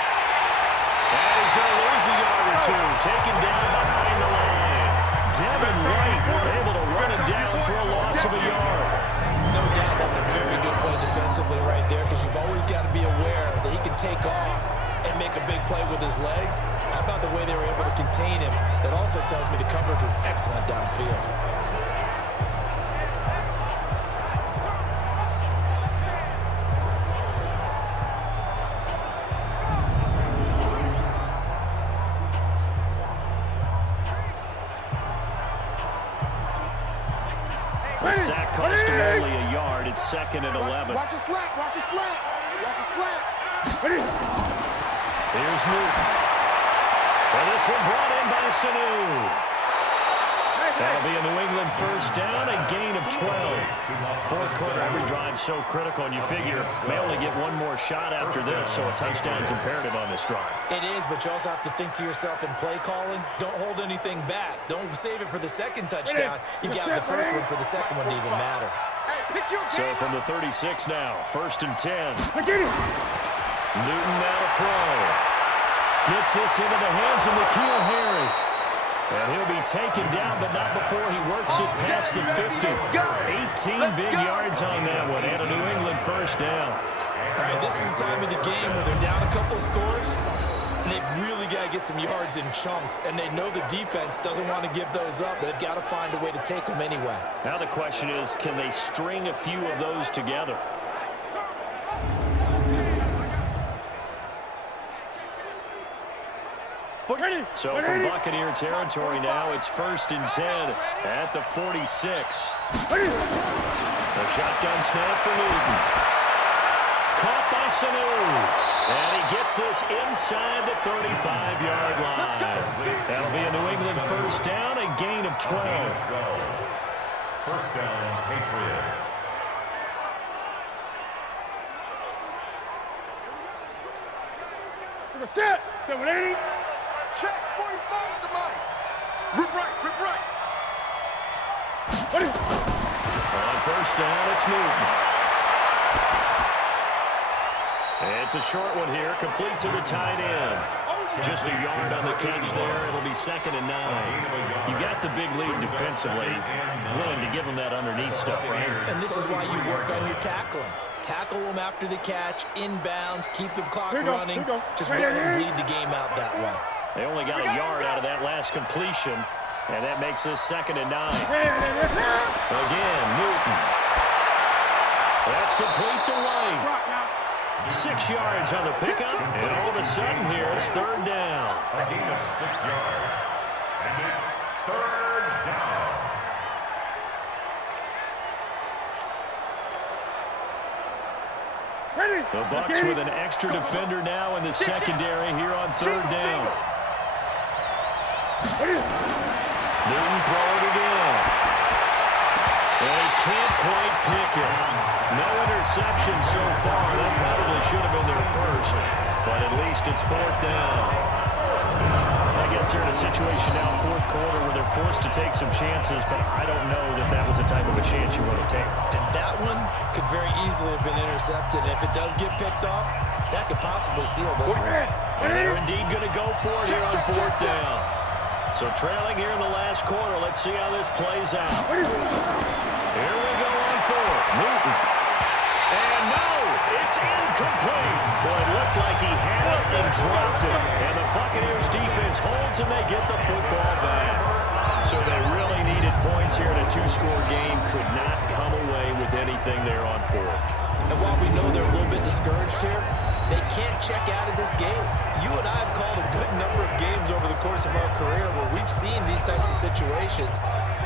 And he's going to lose a yard or two. Taken down behind the line. Devin White able to run it down for a loss of a yard. No doubt that's a very good play defensively right there, because you've always got to be aware that take off and make a big play with his legs. How about the way they were able to contain him? That also tells me the coverage was excellent downfield. The sack cost him only a yard. It's 2nd and 11. Watch your slap. Watch your slap. Watch your slap. Here's Newton. Well, this one brought in by Sanu. That'll be a New England first down, a gain of 12. Fourth quarter, every drive so critical, and you figure may only get one more shot after this, so a touchdown's imperative on this drive. It is, but you also have to think to yourself in play calling, don't hold anything back. Don't save it for the second touchdown. You got the first one for the second one to even matter. Hey, pick your So game from the up. 36 now, 1st and 10. Newton now to throw. Gets this into the hands of N'Keal Harry. And he'll be taken down, but not before he works it past the 50. 18 big yards on that one, and a New England first down. All right, this is the time of the game where they're down a couple of scores, and they've really got to get some yards in chunks, and they know the defense doesn't want to give those up. They've got to find a way to take them anyway. Now the question is, can they string a few of those together? So from Buccaneer territory now, it's 1st and 10 at the 46. The shotgun snap for Newton. Caught by Sanu. And he gets this inside the 35-yard line. That'll be a New England first down, a gain of 12. First down, Patriots. Set. 780. Check. 45 to mine. Rip right. Rip right. On first down, it's Newton. It's a short one here, complete to the tight end. Just a yard on the catch there. It'll be 2nd and 9. You got the big lead defensively. Willing to give them that underneath stuff, right? And this is why you work on your tackling. Tackle them after the catch, inbounds, keep the clock running. Just let them bleed the game out that way. They only got a yard out of that last completion, and that makes this 2nd and 9. Again, Newton. That's complete to White. 6 yards on the pickup, and all of a sudden here, it's 3rd down. A gain of 6 yards. And it's 3rd down. The Bucs with an extra defender now in the secondary here on 3rd down. Newton throwing again. And he can't quite pick it. No interception so far. That probably should have been their first. But at least it's 4th down. I guess they're in a situation now, 4th quarter, where they're forced to take some chances, but I don't know that that was the type of a chance you want to take. And that one could very easily have been intercepted. If it does get picked off, that could possibly seal this one. And they're indeed going to go for it here on 4th down. So trailing here in the last quarter, let's see how this plays out. Here we go on 4th. Newton. And no, it's incomplete. Boy, it looked like he had it and dropped it. And the Buccaneers defense holds and they get the football back. So they really needed points here in a 2-score game. Could not come away with anything there on 4th. And while we know they're a little bit discouraged here, they can't check out of this game. You and I have called a good number of games over the course of our career where we've seen these types of situations.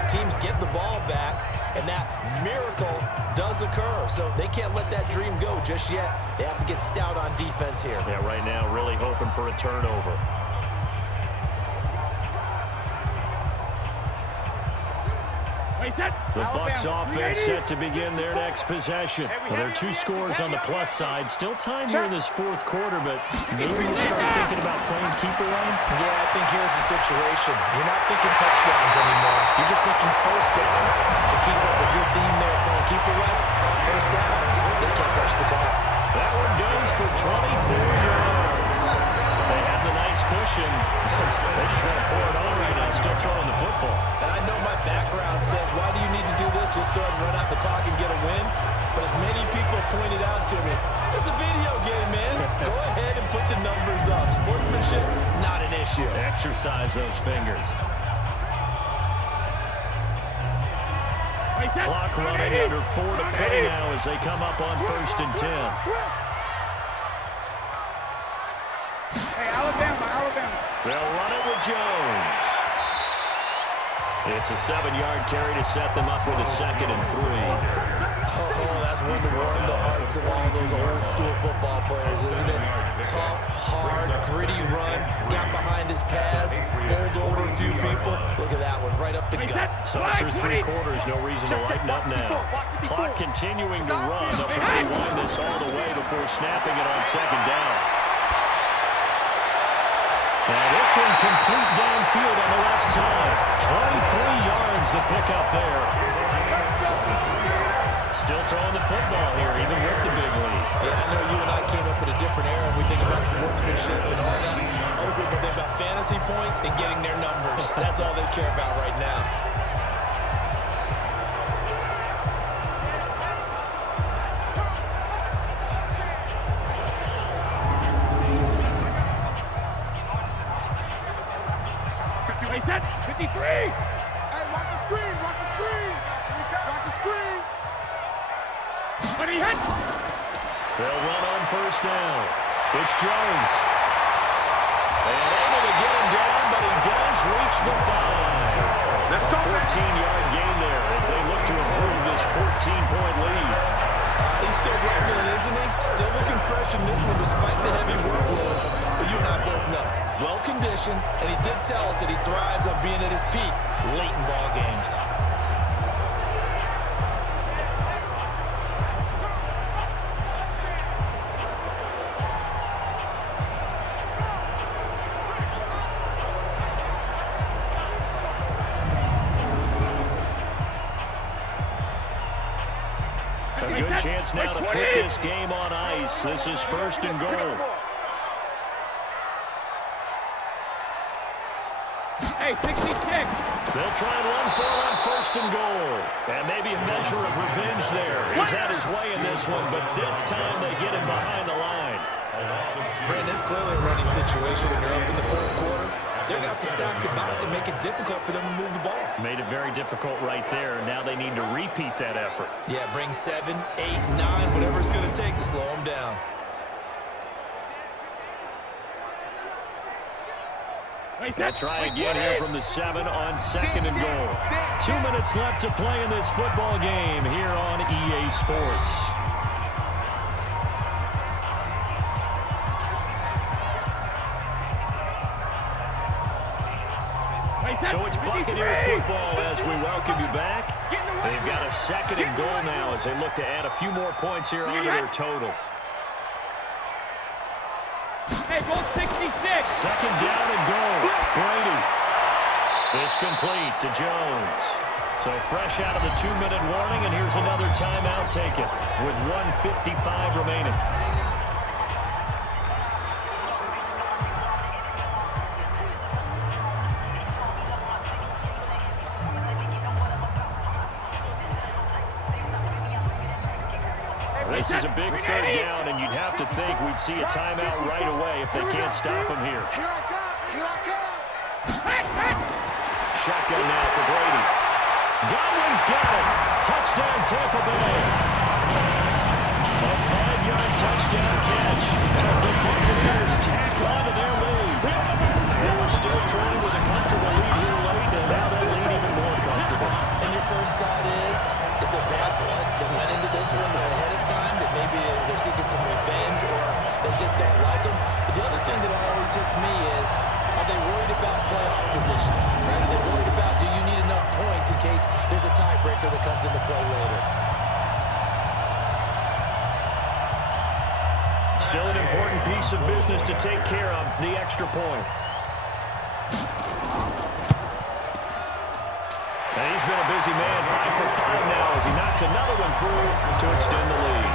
Teams get the ball back, and that miracle does occur. So they can't let that dream go just yet. They have to get stout on defense here. Yeah, right now really hoping for a turnover. The Bucs offense set to begin their next possession. Well, there are 2 scores on the plus side. Still time here in this 4th quarter, but maybe you start thinking about playing keeper line. Yeah, I think here's the situation. You're not thinking touchdowns anymore. You're just thinking first downs. To keep up with your theme there playing keeper line, first downs, they can't touch the ball. That one goes for 24 yards. They have the nice cushion. They just want to pour it on right now, still throwing the football. And I know my background says, why do you need to do this? Just go ahead and run out the clock and get a win. But as many people pointed out to me, it's a video game, man. Go ahead windshield. Exercise those fingers. Clock running under 4 to play now as they come up on 1st and 10. Hey, Alabama. They'll run it with Jones. It's a 7-yard carry to set them up with a 2nd and 3. Oh, that's one to warm the hearts of all those old school football players, isn't it? Tough, hard, gritty run. Got behind his pads, bowled over a few people. Look at that one, right up the gut. So through 3 quarters, no reason to lighten up now. Clock continuing to run. They'll probably wind this all the way before snapping it on 2nd down. And this one complete downfield on the left side. 23 yards to pick up there. Still throwing the football here, even with the big lead. Yeah, I know you and I came up in a different era. We think about sportsmanship and all that. Other people think about fantasy points and getting their numbers. That's all they care about right now. Set, 53. Hey, watch the screen. Watch the screen. But he hit. They'll run on 1st down. It's Jones. And able to get him down, but he does reach the 5. A 14-yard gain there as they look to improve this 14-point lead. He's still rumbling, isn't he? Still looking fresh in this one despite the heavy workload. But you and I both know, well-conditioned, and he did tell us that he thrives on being at his peak late in ball games. A good chance now to put this game on ice. This is 1st and goal. Hey, 66. They'll try and run for it on 1st and goal. And maybe a measure of revenge there. He's had his way in this one, but this time they get him behind the line. Brandon, it's clearly a running situation when you're up in the 4th quarter. They're going to have to stack the box and make it difficult for them to move the ball. Made it very difficult right there. Now they need to repeat that effort. Yeah, bring 7, 8, 9, whatever it's going to take to slow them down. They'll try again here from the 7 on 2nd and goal. 2 minutes left to play in this football game here on EA Sports. So it's Buccaneer football as we welcome you back. They've got a 2nd and goal now as they look to add a few more points here onto their total. Hey, goal 66. 2nd down and goal. Brady. It's complete to Jones. So fresh out of the 2-minute warning, and here's another timeout taken with 1:55 remaining. This is a big 3rd down, and you'd have to think we'd see a timeout right away if they can't stop him here. Here I come. Shotgun now for Brady. Godwin's got it. Touchdown, Tampa Bay. A 5-yard touchdown catch as the Buccaneers tack onto their lead. They were still throwing with a comfortable lead here late, and now that lead even more comfortable. And your first thought is there bad blood that went into this one ahead of time, that maybe they're seeking some revenge or they just don't like them? But the other thing that always hits me is, are they worried about playoff position? Right? Are they worried about, do you need enough points in case there's a tiebreaker that comes into play later? Still an important piece of business to take care of, the extra point. And he's been a busy man, 5 for 5 now as he knocks another one through to extend the lead.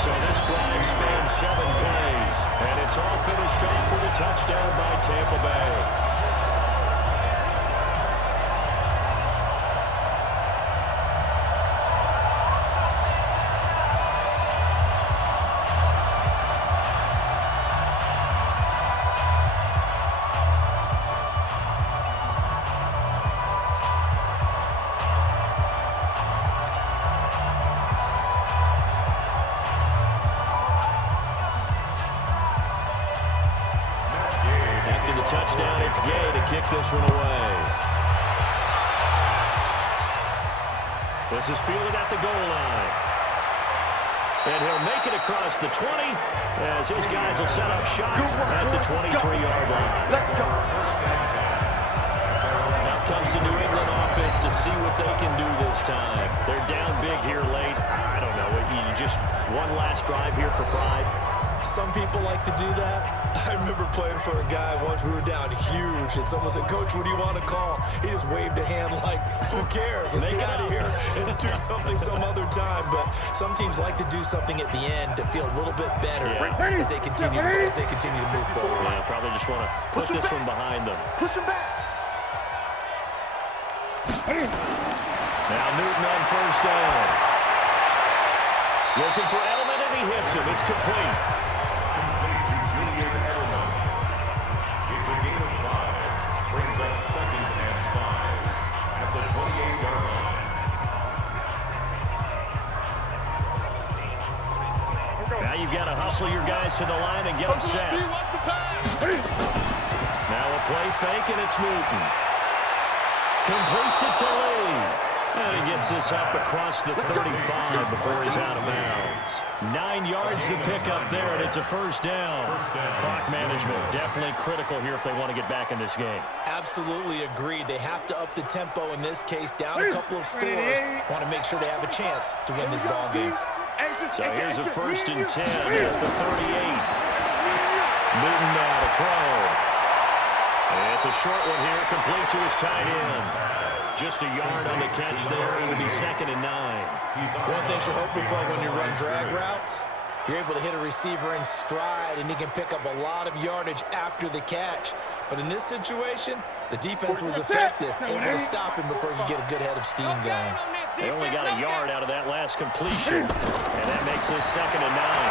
So this drive spans 7 plays, and it's all finished off with a touchdown by Tampa Bay. the touchdown. It's Gay to kick this one away. This is fielded at the goal line. And he'll make it across the 20 as his guys will set up shop at the 23-yard line. Let's go. Now comes the New England offense to see what they can do this time. They're down big here late. I don't know. You just one last drive here for pride. Some people like to do that. I remember playing for a guy once. We were down huge, and someone said, "Coach, what do you want to call?" He just waved a hand like, "Who cares? Let's get out of here and do something some other time." But some teams like to do something at the end to feel a little bit better as they continue to move forward. Yeah, probably just want to put this one behind them. Push him back. Now Newton on first down. Looking for Edelman, and he hits him. It's complete. It's a gain of 5. Brings up 2nd and 5 at the 28-yard line. Now you've got to hustle your guys to the line and get them set. Now a play fake, and it's Newton. Completes it to Lee. And he gets this up across the 35 before he's out of bounds. 9 yards to pick up there, and it's a first down. Clock management definitely critical here if they want to get back in this game. Absolutely agreed. They have to up the tempo in this case, down a couple of scores. Want to make sure they have a chance to win this ball game. So here's a 1st and 10 at the 38. Newton now to throw. It's a short one here, complete to his tight end. Just a yard on the catch there. It'll be 2nd and 9. One thing you're hoping for when you run drag routes, you're able to hit a receiver in stride, and he can pick up a lot of yardage after the catch. But in this situation, the defense was effective, able to stop him before he could get a good head of steam going. They only got a yard out of that last completion, and that makes this 2nd and 9.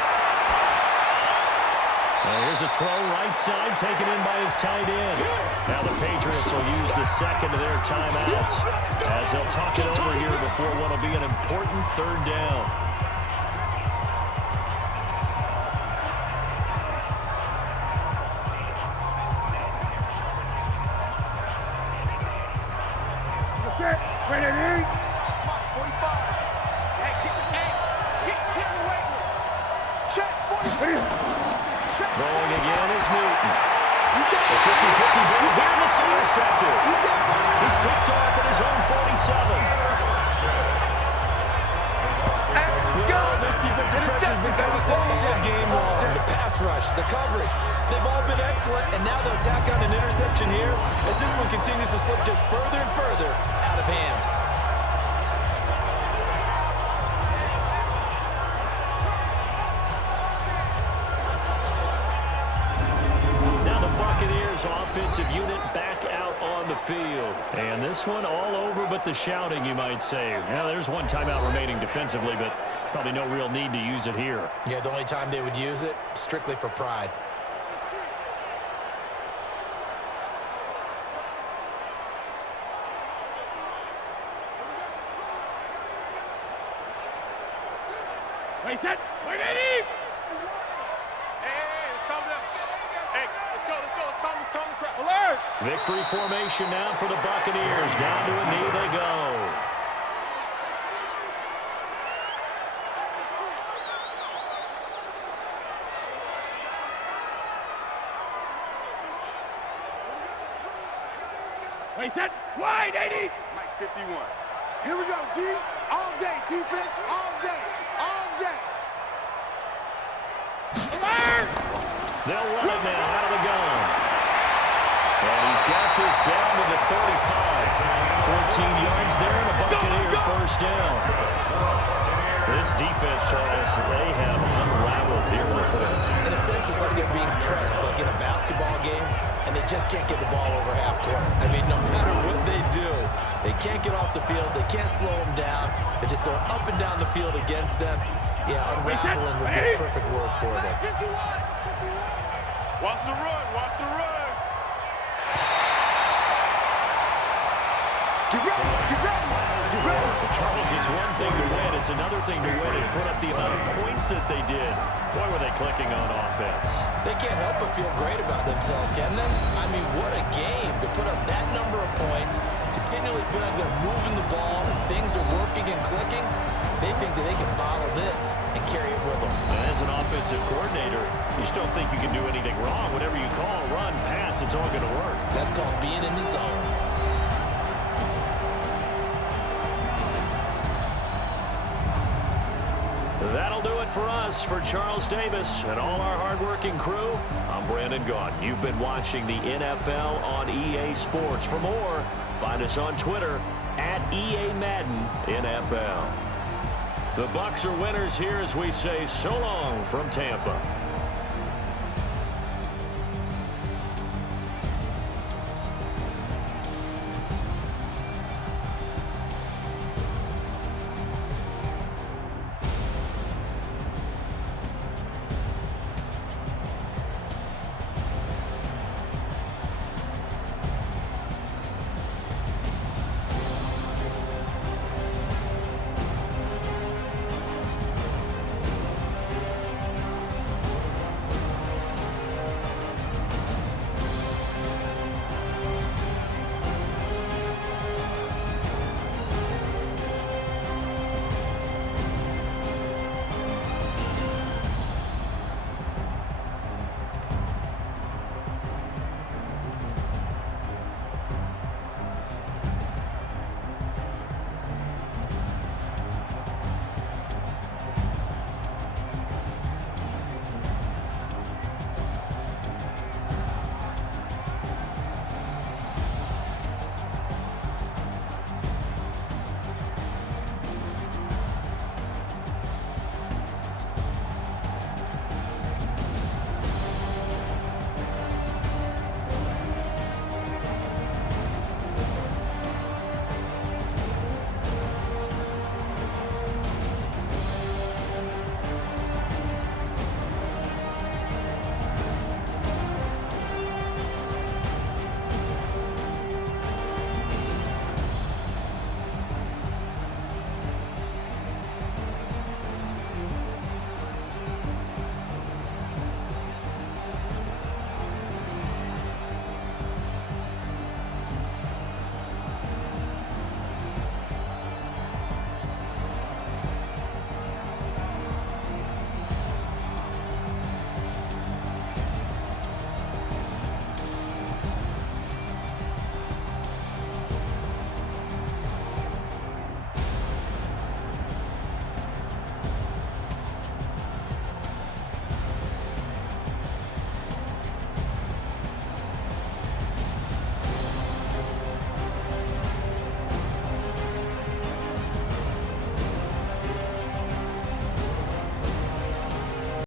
Here's a throw right side, taken in by his tight end. Now the Patriots will use the second of their timeouts as they'll talk it over here before what will be an important 3rd down. Ready? 45. Hey, get in the way. Check. 40. Throwing again is Newton. The 50-50 ball here, it's intercepted. He's picked off at his own 47. This defensive pressure has been constant all game long. The pass rush, the coverage, they've all been excellent, and now they'll tack on an interception here as this one continues to slip just further and further out of hand. Offensive unit back out on the field. And this one all over but the shouting, you might say. Now, there's one timeout remaining defensively, but probably no real need to use it here. Yeah, the only time they would use it, strictly for pride. Wait, set. Wait, Eddie! Hey, it's coming up. Hey, let's go. It's coming crap. Alert! Victory formation now for the Buccaneers. Down to a knee they go. Wait, set. Wide, 80! Mike 51. Here we go, D. All day. Defense, all day. All day. Alert! They'll run it now out of the gun. And he's got this down to the 35. 14 yards there and a Buccaneer first down. This defense, Charles, they have unraveled here in the fourth. In a sense, it's like they're being pressed, like in a basketball game, and they just can't get the ball over half court. I mean, no matter what they do, they can't get off the field. They can't slow them down. They're just going up and down the field against them. Yeah, unraveling would be a perfect word for them. Watch the run. Watch the run. Charles, it's one thing to win. It's another thing to win and put up the amount of points that they did. Boy, were they clicking on offense. They can't help but feel great about themselves, can they? I mean, what a game to put up that number of points, continually feel like they're moving the ball and things are working and clicking. They think that they can bottle this and carry it with them. And as an offensive coordinator, you still think you can do anything wrong. Whatever you call, run, pass, it's all going to work. That's called being in the zone. That'll do it for us. For Charles Davis and all our hardworking crew, I'm Brandon Gaudin. You've been watching the NFL on EA Sports. For more, find us on Twitter at EA Madden NFL. The Bucs are winners here as we say so long from Tampa.